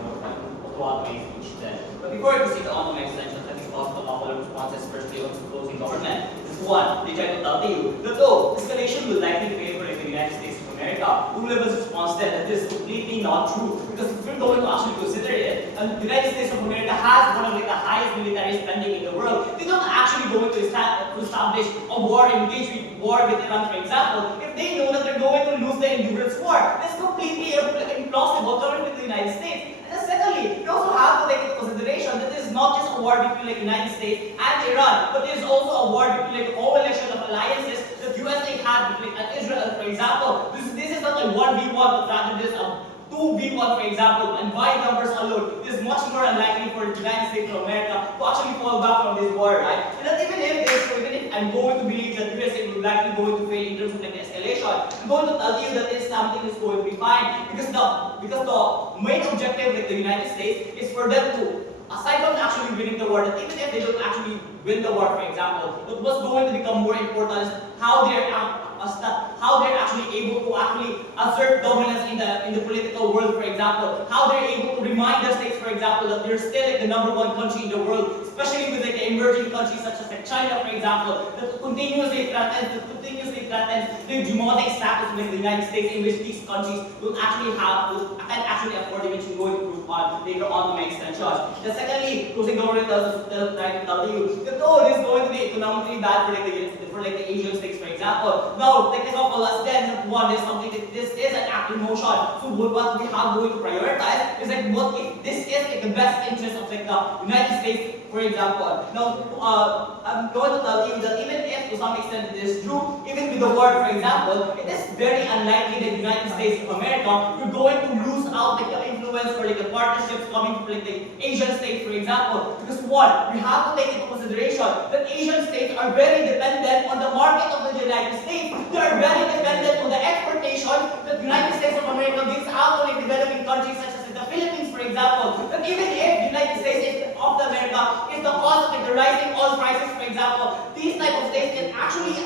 throughout my speech then. But before I proceed on my extensions, I think possible couple of responses firstly on closing government. One, they try to tell you that though escalation will likely favor the United States of America, Ruleva's response then that this is completely not true. Because if we're going to actually consider it, and the United States of America has one of the highest military spending in the world, they're not actually going to establish a war, engage with war with Iran, for example, if they know that they're going to lose the endurance war. That's completely implausible coming with the United States. And secondly, you also have to take into consideration that this is not just a war between the United States and Iran, but there is also a war between the coalition of alliances that USA had between Israel, for example. This is not a 1v1, but rather this is a 2v1, for example, and by numbers alone, it is much more unlikely for the United States of America to actually fall back from this war, right? And that even if I'm going to believe that USA will likely going to fail in terms of escalation, I'm going to tell you that this something is going to be fine because the main objective of the United States is for them to, aside from actually winning the war, that even if they don't actually win the war, for example, but what's going to become more important is how they are us that how they're actually able to actually assert dominance in the political world, for example. How they're able to remind the states, for example, that they're still like the #1 country in the world, especially with like the emerging countries such as like China, for example, that continuously threatens the hegemonic status of like the United States, in which these countries can actually afford eventually going to prove on later on to make extensions. Then secondly, closing government trying to tell you that oh, this is going to be economically bad for like the Asian states, for example. Now, take example as then one is something that this is an active motion. So what we have going to prioritize is like what if this is like the best interest of like the United States, for example. Now, I'm going to tell you that even if to some extent it is true, even with the war, for example, it is very unlikely that the United States of America you're going to lose out like the influence or like the partnerships coming from like the Asian states, for example. Because one, we have to take into consideration that Asian states are very dependent on the market of the United States. They are very dependent on the exportation that the United States of America gives out to like developing countries such as the Philippines, for example. That even if the United States of America is the cause of like the rising oil prices, for example, these type of states can actually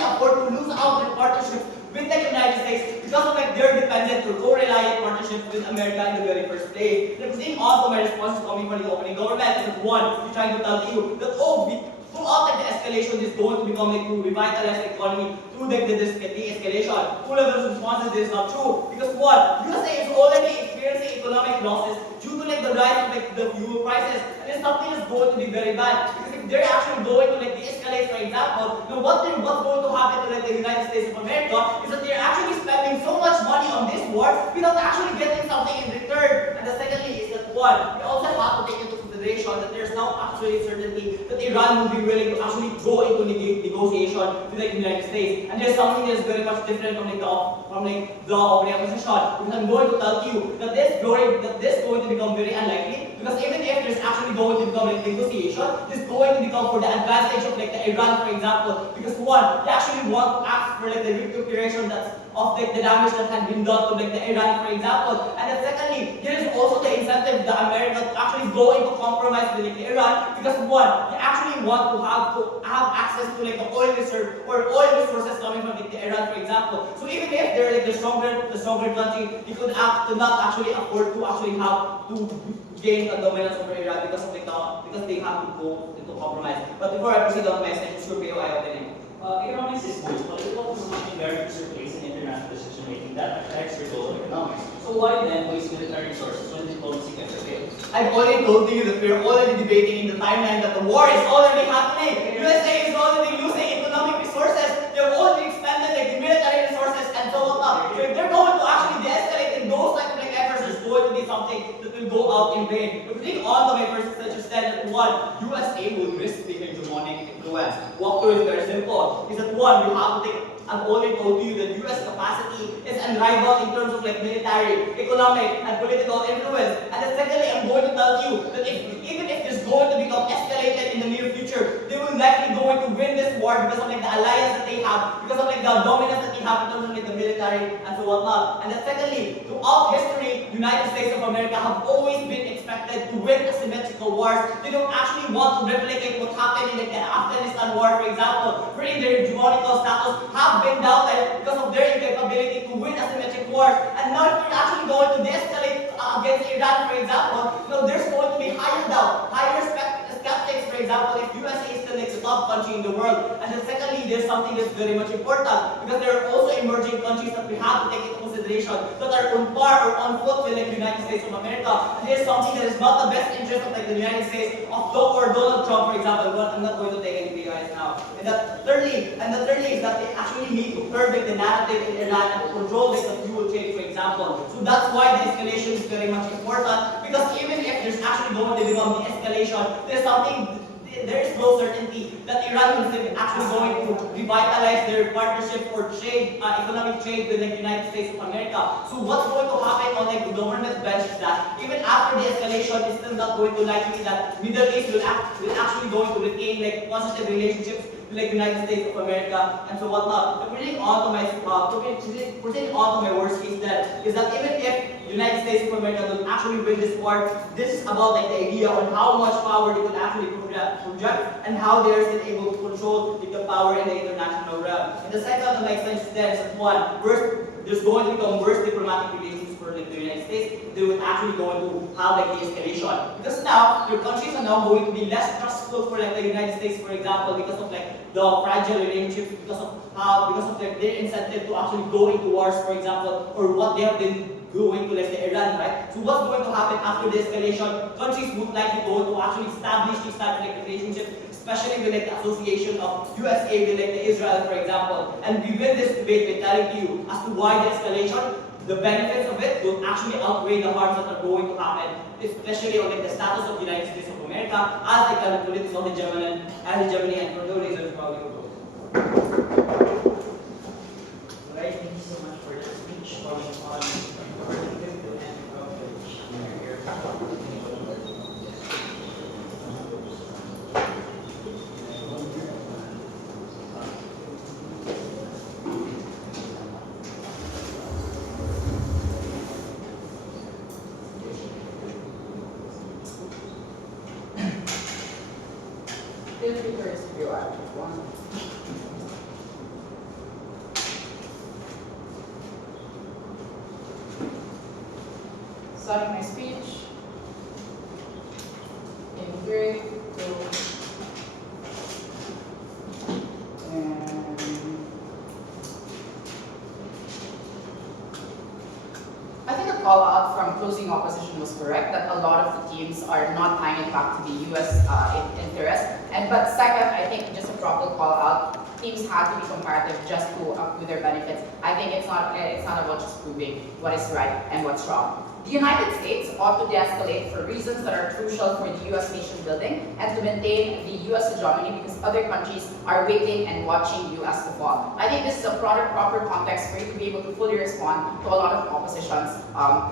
afford to lose out their partnerships with the United States because of like their dependent or co-reliant partnership with America in the very first place. Representing also my response is coming from the opening government is one, we're trying to tell you that throughout like the escalation is going to become like to revitalize the economy through like the de-escalation. Two levels of responses this is not true because one, USA is already experiencing economic losses due to like the rise of like the fuel prices, and it's something that's going to be very bad because if they're actually going to like de-escalate, for example, now what's going to happen to like the United States of America is that they're actually spending so much money on this war without actually getting something in return. And the secondly is that one, we also have to take into consideration that there's now actually certainty that Iran will be willing to actually go into negotiation with like the United States. And there's something that's very much different from the opening position. Because I'm going to tell you that this is going to become very unlikely because even if there's actually going to become like negotiation, this is going to become for the advantage of like the Iran, for example. Because one, they actually want to ask for like the recuperation of like the damage that had been done to like the Iran, for example. And then secondly, there is also the incentive that America to actually go into compromise with like the Iran because one, they actually want to have access to like the oil reserve or oil resources coming from like the Iran, for example. So even if they're like the stronger country, they could not actually afford to actually have to gain the dominance over Iran because they have to go into compromise. But before I proceed on my message, sure I opening. Economics is both political positioning variables place in international decision making that affects your goal of economics. So why then waste military resources when diplomacy can prevail? I've already told you that we're already debating in the timeline that the war is already happening. USA is already losing economic resources. They've already expended like the military resources and so on. So if they're going to actually de-escalate, then those type of like efforts is going to be something that will go out in vain. If we think on to my first such as that one, USA will risk the hegemonic influence. What is very simple is that one, you have to take. I've already told you that US capacity is unrivaled in terms of like military, economic, and political influence. And then secondly, I'm going to tell you that even if this is going to become escalated in the near future, they will likely going to win this war because of like the alliance that they have, because of like the dominance that they have in terms of like the military and so whatnot. And then secondly, throughout history, United States of America have always been expected to win asymmetrical wars. They don't actually want to replicate what happened in like the Afghanistan war, for example, wherein their hegemonical status have been doubted because of their incapability to win asymmetric wars. And now if you're actually going to de-escalate against Iran, for example, there's going to be higher doubt, higher skeptics, for example, if USA is still like the top country in the world. And then secondly, there's something that's very much important because there are also emerging countries that we have to take into consideration that are on par or on foot with like the United States of America. And there's something that is not the best interest of like the United States of Donald Trump, for example, but I'm not going to take any guys now. And the thirdly is that they actually need to curb like the narrative in Iran and control like the fuel trade, for example. So that's why the escalation is very much important because even if there's actually going to become the escalation, there is no certainty that Iran will actually going to revitalize their partnership for trade, economic trade with the United States of America. So what's going to happen on like the government bench is that even after the escalation, it's still not going to likely that Middle East will actually going to retain like positive relationships with like the United States of America and so whatnot. Proceeding on to my worst case then is that even if United States of America will actually win this war. This is about like the idea on how much power they could actually project and how they're still able to control the power in the international realm. And the second of my extensions there is that one, first, there's going to become worse diplomatic relations for like, the United States. They would actually going to have like the escalation. Because now, your countries are now going to be less trustful for like the United States, for example, because of like the fragile relationship, because of like, their incentive to actually go into wars, for example, or what they have been doing to like the Iran, right? So what's going to happen after the escalation? Countries would likely go to actually establish this type of like, relationship, especially with like the association of USA with like the Israel, for example. And we win this debate by telling you as to why the escalation, the benefits of it will actually outweigh the harms that are going to happen, especially on like the status of the United States of America as the kind of political hegemony and for no reason probably will. Alright, thank you so much for that speech. Following on, Representative and Feel free to raise your hand if you want. Starting my speech in 3, 2, and I think the call out from closing opposition was correct, that a lot of the teams are not tying it back to the US interest. But second, I think just a proper call out, teams have to be comparative just to accrue their benefits. I think it's not about just proving what is right and what's wrong. The United States ought to de-escalate for reasons that are crucial for the US nation building and to maintain the US hegemony because other countries are waiting and watching US to fall. I think this is a proper context for you to be able to fully respond to a lot of opposition's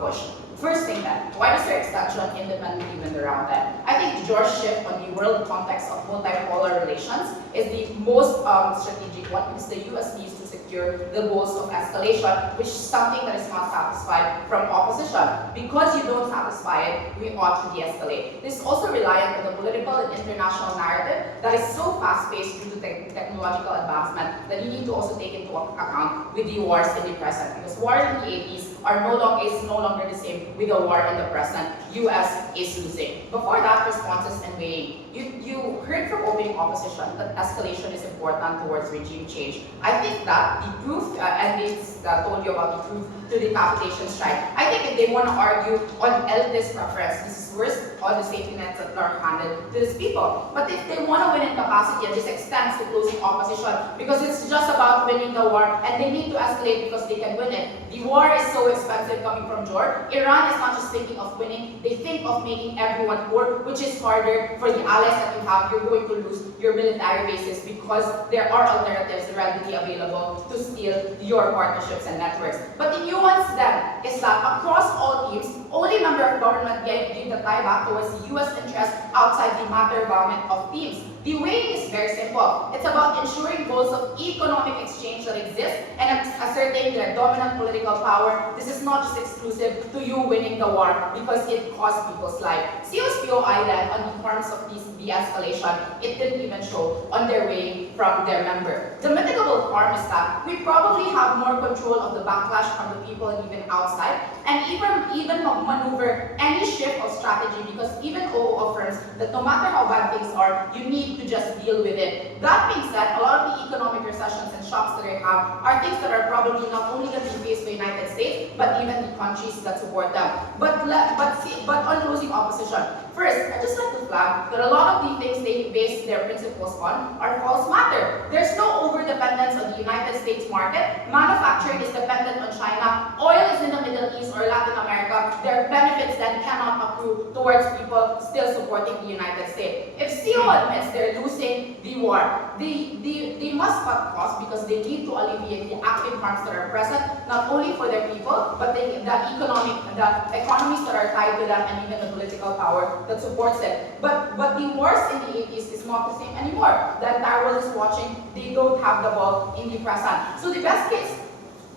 push. First thing then, why does their extension independently win the round then? I think George's shift on the world context of multipolar relations is the most strategic one because the US needs to secure the goals of escalation, which is something that is not satisfied from opposition. Because you don't satisfy it, we ought to de-escalate. This is also reliant on the political and international narrative that is so fast-paced due to technological advancement that you need to also take into account with the wars in the present. Because wars in the 80s is no longer the same with the war in the present. US is losing. Before that, responses and weighing. You heard from opening opposition that escalation is important towards regime change. I think that the proof, and it's told you about the proof to the capitation strike. I think if they want to argue on elitist preference, this is worse on the safety nets that are handed to these people. But if they want to win in capacity, and this extends to closing opposition, because it's just about winning the war, and they need to escalate because they can win it. The war is so expensive coming from Jordan. Iran is not just thinking of winning, they think of making everyone poor, which is harder for the allies that you have. You're going to lose your military bases because there are alternatives readily available to steal your partnerships and networks. But the nuance then is that across all teams, only member of government give the tie back towards the US interest outside the matter government of teams. The way is very simple. It's about ensuring goals of economic exchange that exist and asserting their dominant political power. This is not just exclusive to you winning the war because it costs people's life. COSPOI then, on the terms of this de-escalation, it didn't even show on their way from their member. The mitigable harm is that we probably have more control of the backlash from the people and even outside, and even maneuver any shift of strategy because even OO affirms that no matter how bad things are, you need to just deal with it. That being said, a lot of the economic recessions and shocks that I have are things that are probably not only going to face the United States, but even the countries that support them. But on closing opposition, first, I just like to flag that a lot of the things they base their principles on are false matter. There's no over-dependence on the United States market. Manufacturing is dependent on China. Oil is in the Middle East or Latin America. Their benefits then cannot accrue towards people still supporting the United States. If CO admits they're losing the war, they must cut costs because they need to alleviate the active harms that are present, not only for their people, but the economies that are tied to them and even the political power that supports it. But the wars in the 80s is not the same anymore. The entire world is watching. They don't have the ball in the present. So the best case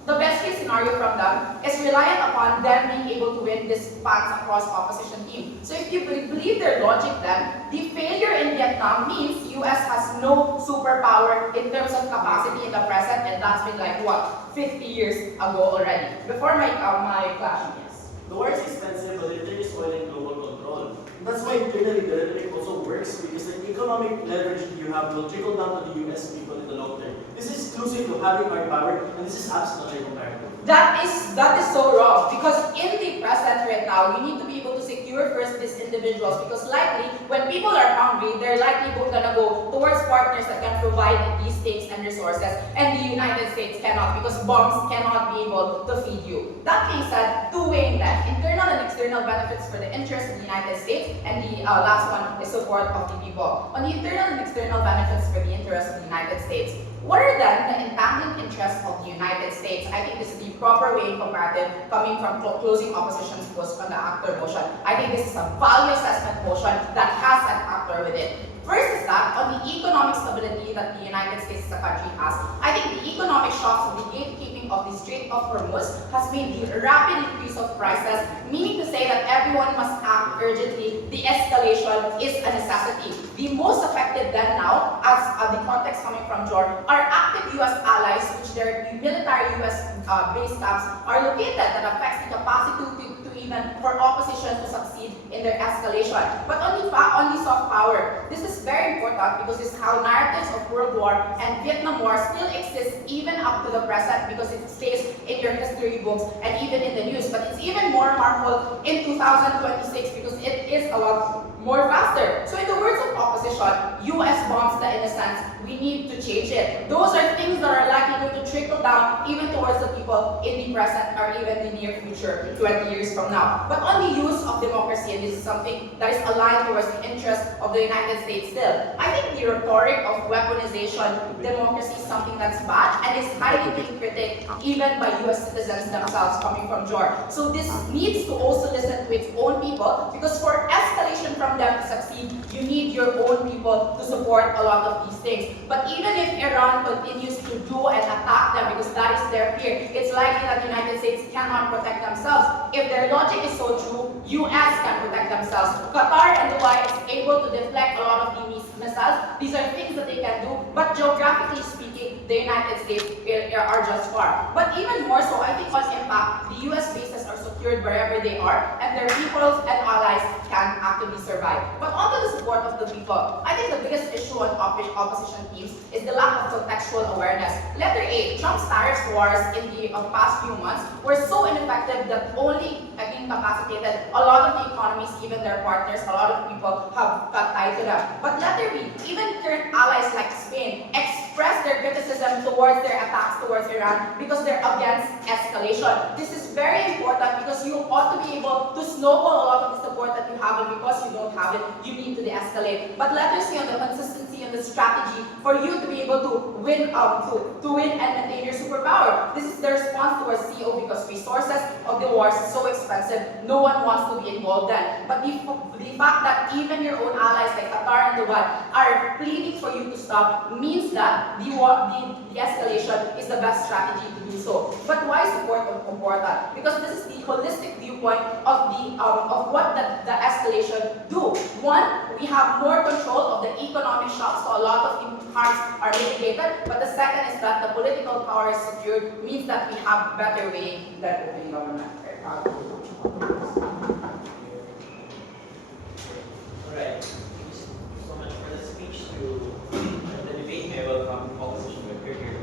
the best case scenario from them is reliant upon them being able to win these spans across opposition team. So if you believe their logic then, the failure in Vietnam means US has no superpower in terms of capacity in the present, and that's been like what, 50 years ago already. Before my clash, yes. The war is expensive, but it is oil and global control. And that's why internally the rhetoric also works, because the economic leverage you have will trickle down to the US people in the long term. This is exclusive to having hard power, and this is absolutely comparable. That is so wrong, because in the present right now, we need to be able to secure first these individuals, because likely when people are hungry, they're likely gonna go towards partners that can provide these things and resources, and the United States cannot, because bombs cannot be able to feed you. That being said, two weighing that, internal and external benefits for the interest of the United States, and the last one is support of the people. On the internal and external benefits for the interest of the United States, what are then the entangling interests of the United States? I think this is the proper way comparative coming from closing opposition's post on the actor motion. I think this is a value assessment motion that has an actor with it. First is that on the economic stability that the United States as a country has, I think the economic shocks of the gatekeeping of the Strait of Hormuz has made the rapid increase of prices, meaning to say that everyone must act urgently. The escalation is a necessity. The most affected then now, as the context coming from Jor, are active US allies, which their military US base camps are located, that affects the capacity to even for opposition to succeed in their escalation. But on the soft power, this is very important because it's how narratives of World War and Vietnam War still exist even up to the present, because it stays in your history books and even in the news. But it's even more harmful in 2026 because it is a lot more faster. So in the words of opposition, US bombs the innocents, we need to change it. Those are things that are likely going to trickle down even towards the people in the present or even the near future, 20 years from now. But on the use of democracy, and this is something that is aligned towards the interest of the United States still, I think the rhetoric of weaponization democracy is something that's bad and is highly being critiqued even by US citizens themselves coming from Jor. So this needs to also listen to its own people, because for escalation from them to succeed, you need your own people to support a lot of these things. But even if Iran continues to do and attack them because that is their fear, it's likely that the United States cannot protect themselves. If their logic is so true, US can protect themselves. Qatar and Dubai is able to deflect a lot of the missiles. These are things that they can do, but geographically speaking, the United States are just far. But even more so, I think on impact, the US bases are secured wherever they are, and their peoples and allies can actively survive. But onto the support of the people, I think the biggest issue on opposition teams is the lack of contextual awareness. Letter A, Trump's tariff wars in the past few months were so ineffective that only incapacitated a lot of the economies, even their partners, a lot of people have got tied to them. But letter B, even current allies like Spain express their criticism towards their attacks towards Iran because they're against escalation. This is very important because you ought to be able to snowball a lot of the support that you have, and because you don't have it, you need to de-escalate. But let us see on the consistency and the strategy for you to be able to win and maintain your superpower. This is the response towards CO, because resources of the wars is so expensive, no one wants to be involved then. But the fact that even your own allies like Qatar and Dubai are pleading for you to stop means that the escalation is the best strategy to do so. But why support important? Because this is the holistic viewpoint of what the escalation do. One, we have more control of the economic shocks, so a lot of harms are mitigated. But the second is that the political power is secured, means that we have better way than opening government. Alright, thank you so much for the speech to the debate. I welcome opposition to appear here.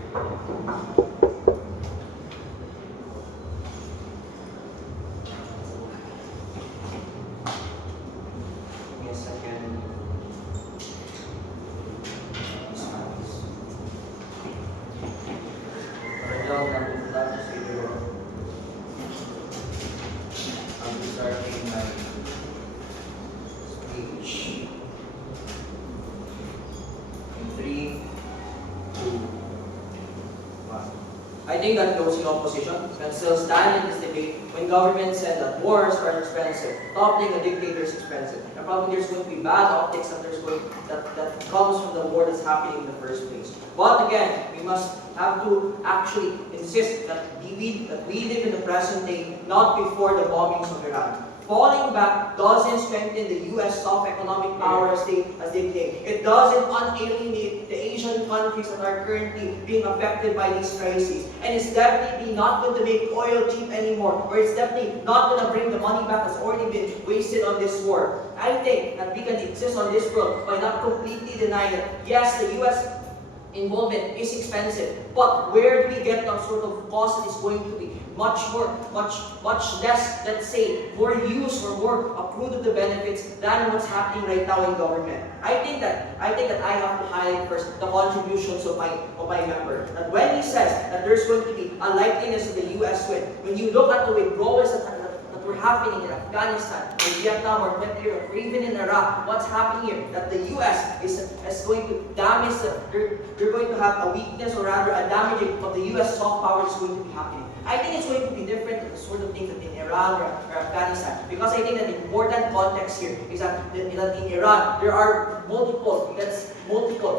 Give me a second. I'll be starting my speech in 3, 2, 1. I think that closing opposition can still stand in this debate when when government said that wars are expensive, toppling a dictator is expensive, and probably there's going to be bad optics that comes from the war that's happening in the first place. But again, we must have to actually insist that we live in the present day, not before the bombings of Iran. Falling back doesn't strengthen the U.S. soft economic power as they claim. It doesn't unalienate the Asian countries that are currently being affected by these crises. And it's definitely not going to make oil cheap anymore, or it's definitely not going to bring the money back that's already been wasted on this war. I think that we can exist on this world by not completely denying that, yes, the U.S. involvement is expensive, but where do we get that sort of cost that is going to be much less, let's say, more use or more accrued of the benefits than what's happening right now in government? I think that I have to highlight first the contributions of my member. That when he says that there's going to be a likeliness of the U.S. win, when you look at the withdrawals that were happening in Afghanistan, or Vietnam, or even in Iraq, what's happening here? That the U.S. is going to damage, they're going to have a weakness, or rather a damaging of the U.S. soft power is going to be happening. I think it's going to be different than the sort of things that in Iran or Afghanistan, because I think that the important context here is that in Iran, there are multiple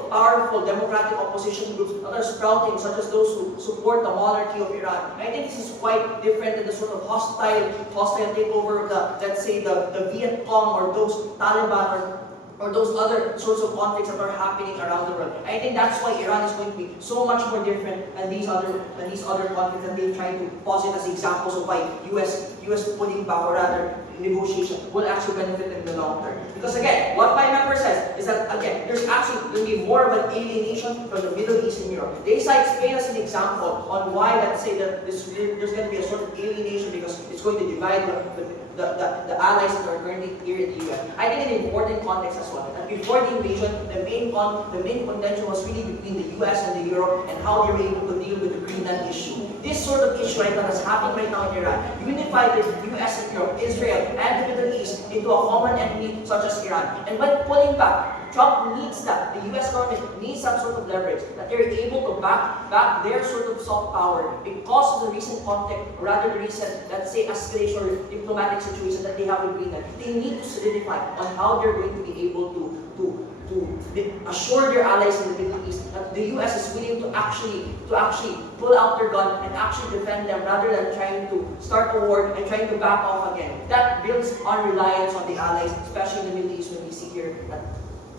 powerful democratic opposition groups that are sprouting, such as those who support the monarchy of Iran. I think this is quite different than the sort of hostile takeover of let's say, the Viet Cong, or those Taliban, or those other sorts of conflicts that are happening around the world. I think that's why Iran is going to be so much more different than these other conflicts that they try to posit as examples of why US putting back, or rather negotiation, will actually benefit them in the long term. Because again, what my member says is that again, there's actually going to be more of an alienation from the Middle East and Europe. They cite Spain as an example on why, let's say, that there's going to be a sort of alienation because it's going to divide the allies that are currently here in the US. I think an important context as well, that before the invasion, the main contention was really between the US and the Europe, and how they were able to deal with the Greenland issue. This sort of issue right now that's happening right now in Iran, unify the US and Europe, Israel, and the Middle East into a common enemy such as Iran. And when pulling back, Trump needs that. The US government needs some sort of leverage, that they're able to back their sort of soft power because of the recent conflict, or rather the recent, let's say, escalation or diplomatic situation that they have with Greenland. They need to solidify on how they're going to be able to assure their allies in the Middle East that the US is willing to actually pull out their gun and actually defend them, rather than trying to start a war and trying to back off again. That builds on reliance on the allies, especially in the Middle East, when we see here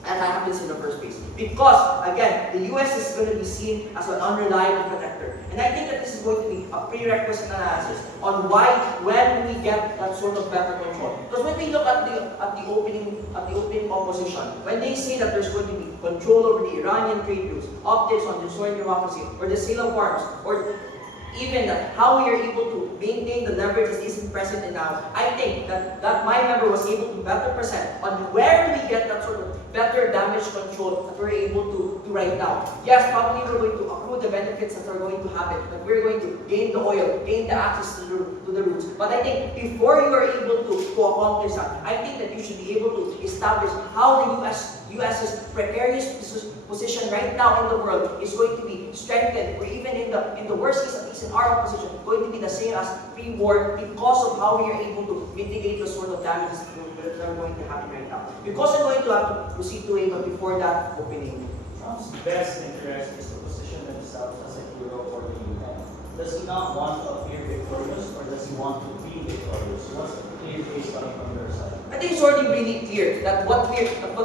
that happens in the first place. Because, again, the US is going to be seen as an unreliable protector. And I think that this is going to be a prerequisite analysis on when we get that sort of better control. Because when we look at the opening opposition, when they say that there's going to be control over the Iranian trade routes, optics on destroying democracy, or the sale of arms, or even how we are able to maintain the leverage that isn't present in now, I think that my member was able to better present on where do we get that sort of better damage control that we're able to do right now. Yes, probably we're going to accrue the benefits that are going to happen, that we're going to gain the oil, gain the access to the routes. But I think before you are able to accomplish that, I think that you should be able to establish how the US's precarious position right now in the world is going to be strengthened, or even in the worst case, at least in our opposition, going to be the same as pre-war, because of how we are able to mitigate the sort of damages that are going to happen right now. Because I'm going to have to proceed to it, but before that opening. Trump's best interest is to position himself as a hero for the UN. Does he not want to appear victorious, or does he want to be victorious? What's the clear case coming from your side? I think it's already really clear that what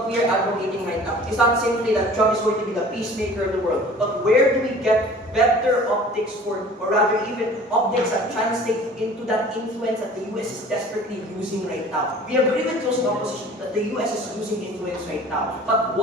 we are advocating right now is not simply that Trump is going to be the peacemaker of the world, but where do we get better optics for, or rather even optics that translate into that influence that the US is desperately using right now. We agree with those in opposition that the US is using influence right now. But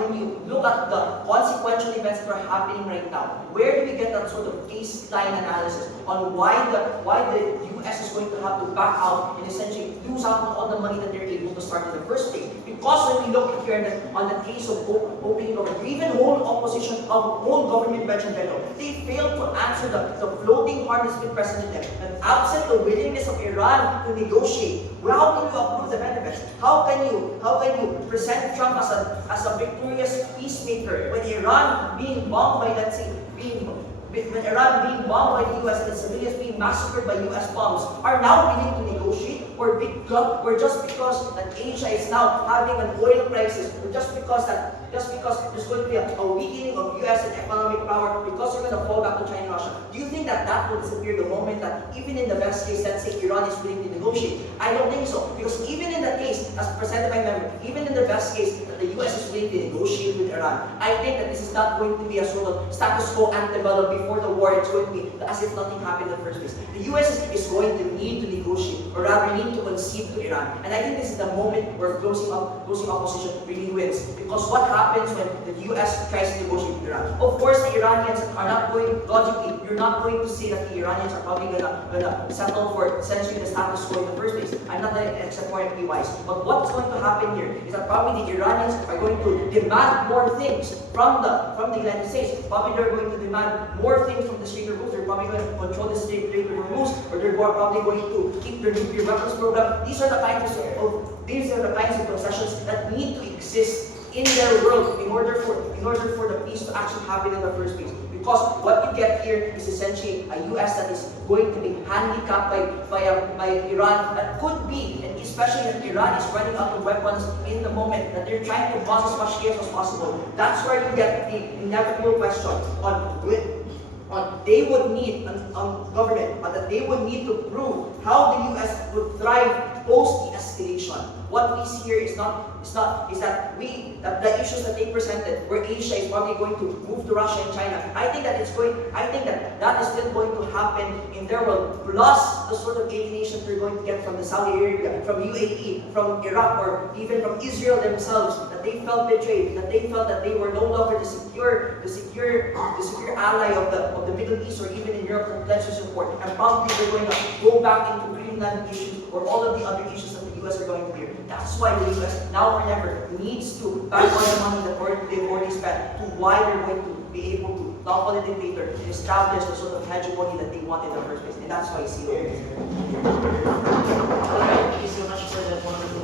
when you look at the consequential events that are happening right now, where do we get that sort of baseline analysis on why the US is going to have to back out and essentially lose out on all the money that they're able to start in the first place? Because when we look here on the case of opening government, or even whole opposition of whole government mentioned below, they failed to answer the floating heart that's been present in them. And absent the willingness of Iran to negotiate, how can you approve the benefits? How can you present Trump as a victorious peacemaker when Iran being bombed by, let's say, when Iran being bombed by the US and civilians being massacred by US bombs, are now willing to negotiate, or just because that Asia is now having an oil crisis, or just because there's going to be a weakening of US and economic power, because they're going to fall back to China and Russia. Do you think that that will disappear the moment that even in the best case, let's say Iran is willing to negotiate? I don't think so, because even in the case, as presented by member, even in the best case that the US is willing to negotiate with Iran, I think that this is not going to be a sort of status quo antebellum before the war. It's going to be as if nothing happened in the first place. The US is going to need to negotiate, or rather need to concede to Iran. And I think this is the moment where closing opposition really wins. Because what happens when the US tries to negotiate with Iran? Of course, the Iranians are not going, logically, you're not going to say that the Iranians are probably gonna settle for essentially the status quo in the first place. I'm not an expert for wise. But what's going to happen here is that probably the Iranians are going to demand more things from the United States. Probably they're going to demand more things from the Strait of Hormuz. They're probably going to control the Strait of Hormuz, or they're probably going to keep their nuclear weapons program. These are the kinds of concessions that need to exist in their world in order for the peace to actually happen in the first place. Because what you get here is essentially a US that is going to be handicapped by Iran, that could be, and especially if Iran is running out of weapons in the moment, that they're trying to cause as much chaos as possible. That's where you get the inevitable question on they would need government, but that they would need to prove how the US would thrive post the escalation. What we see here is that the issues that they presented, where Asia is probably going to move to Russia and China. I think that is still going to happen in their world, plus the sort of alienation they're going to get from the Saudi Arabia, from UAE, from Iraq, or even from Israel themselves, that they felt betrayed, that they felt that they were no longer the secure ally of the Middle East, or even in Europe from pledge to support. And probably they're going to go back into Greenland issues, or all of the other issues that the US are going to hear. That's why the US, now or never, needs to back all the money that they've already spent to why they're going to be able to topple the dictator and establish the sort of hegemony that they want in the first place. And that's why I see it. Alright, thank you so much for that wonderful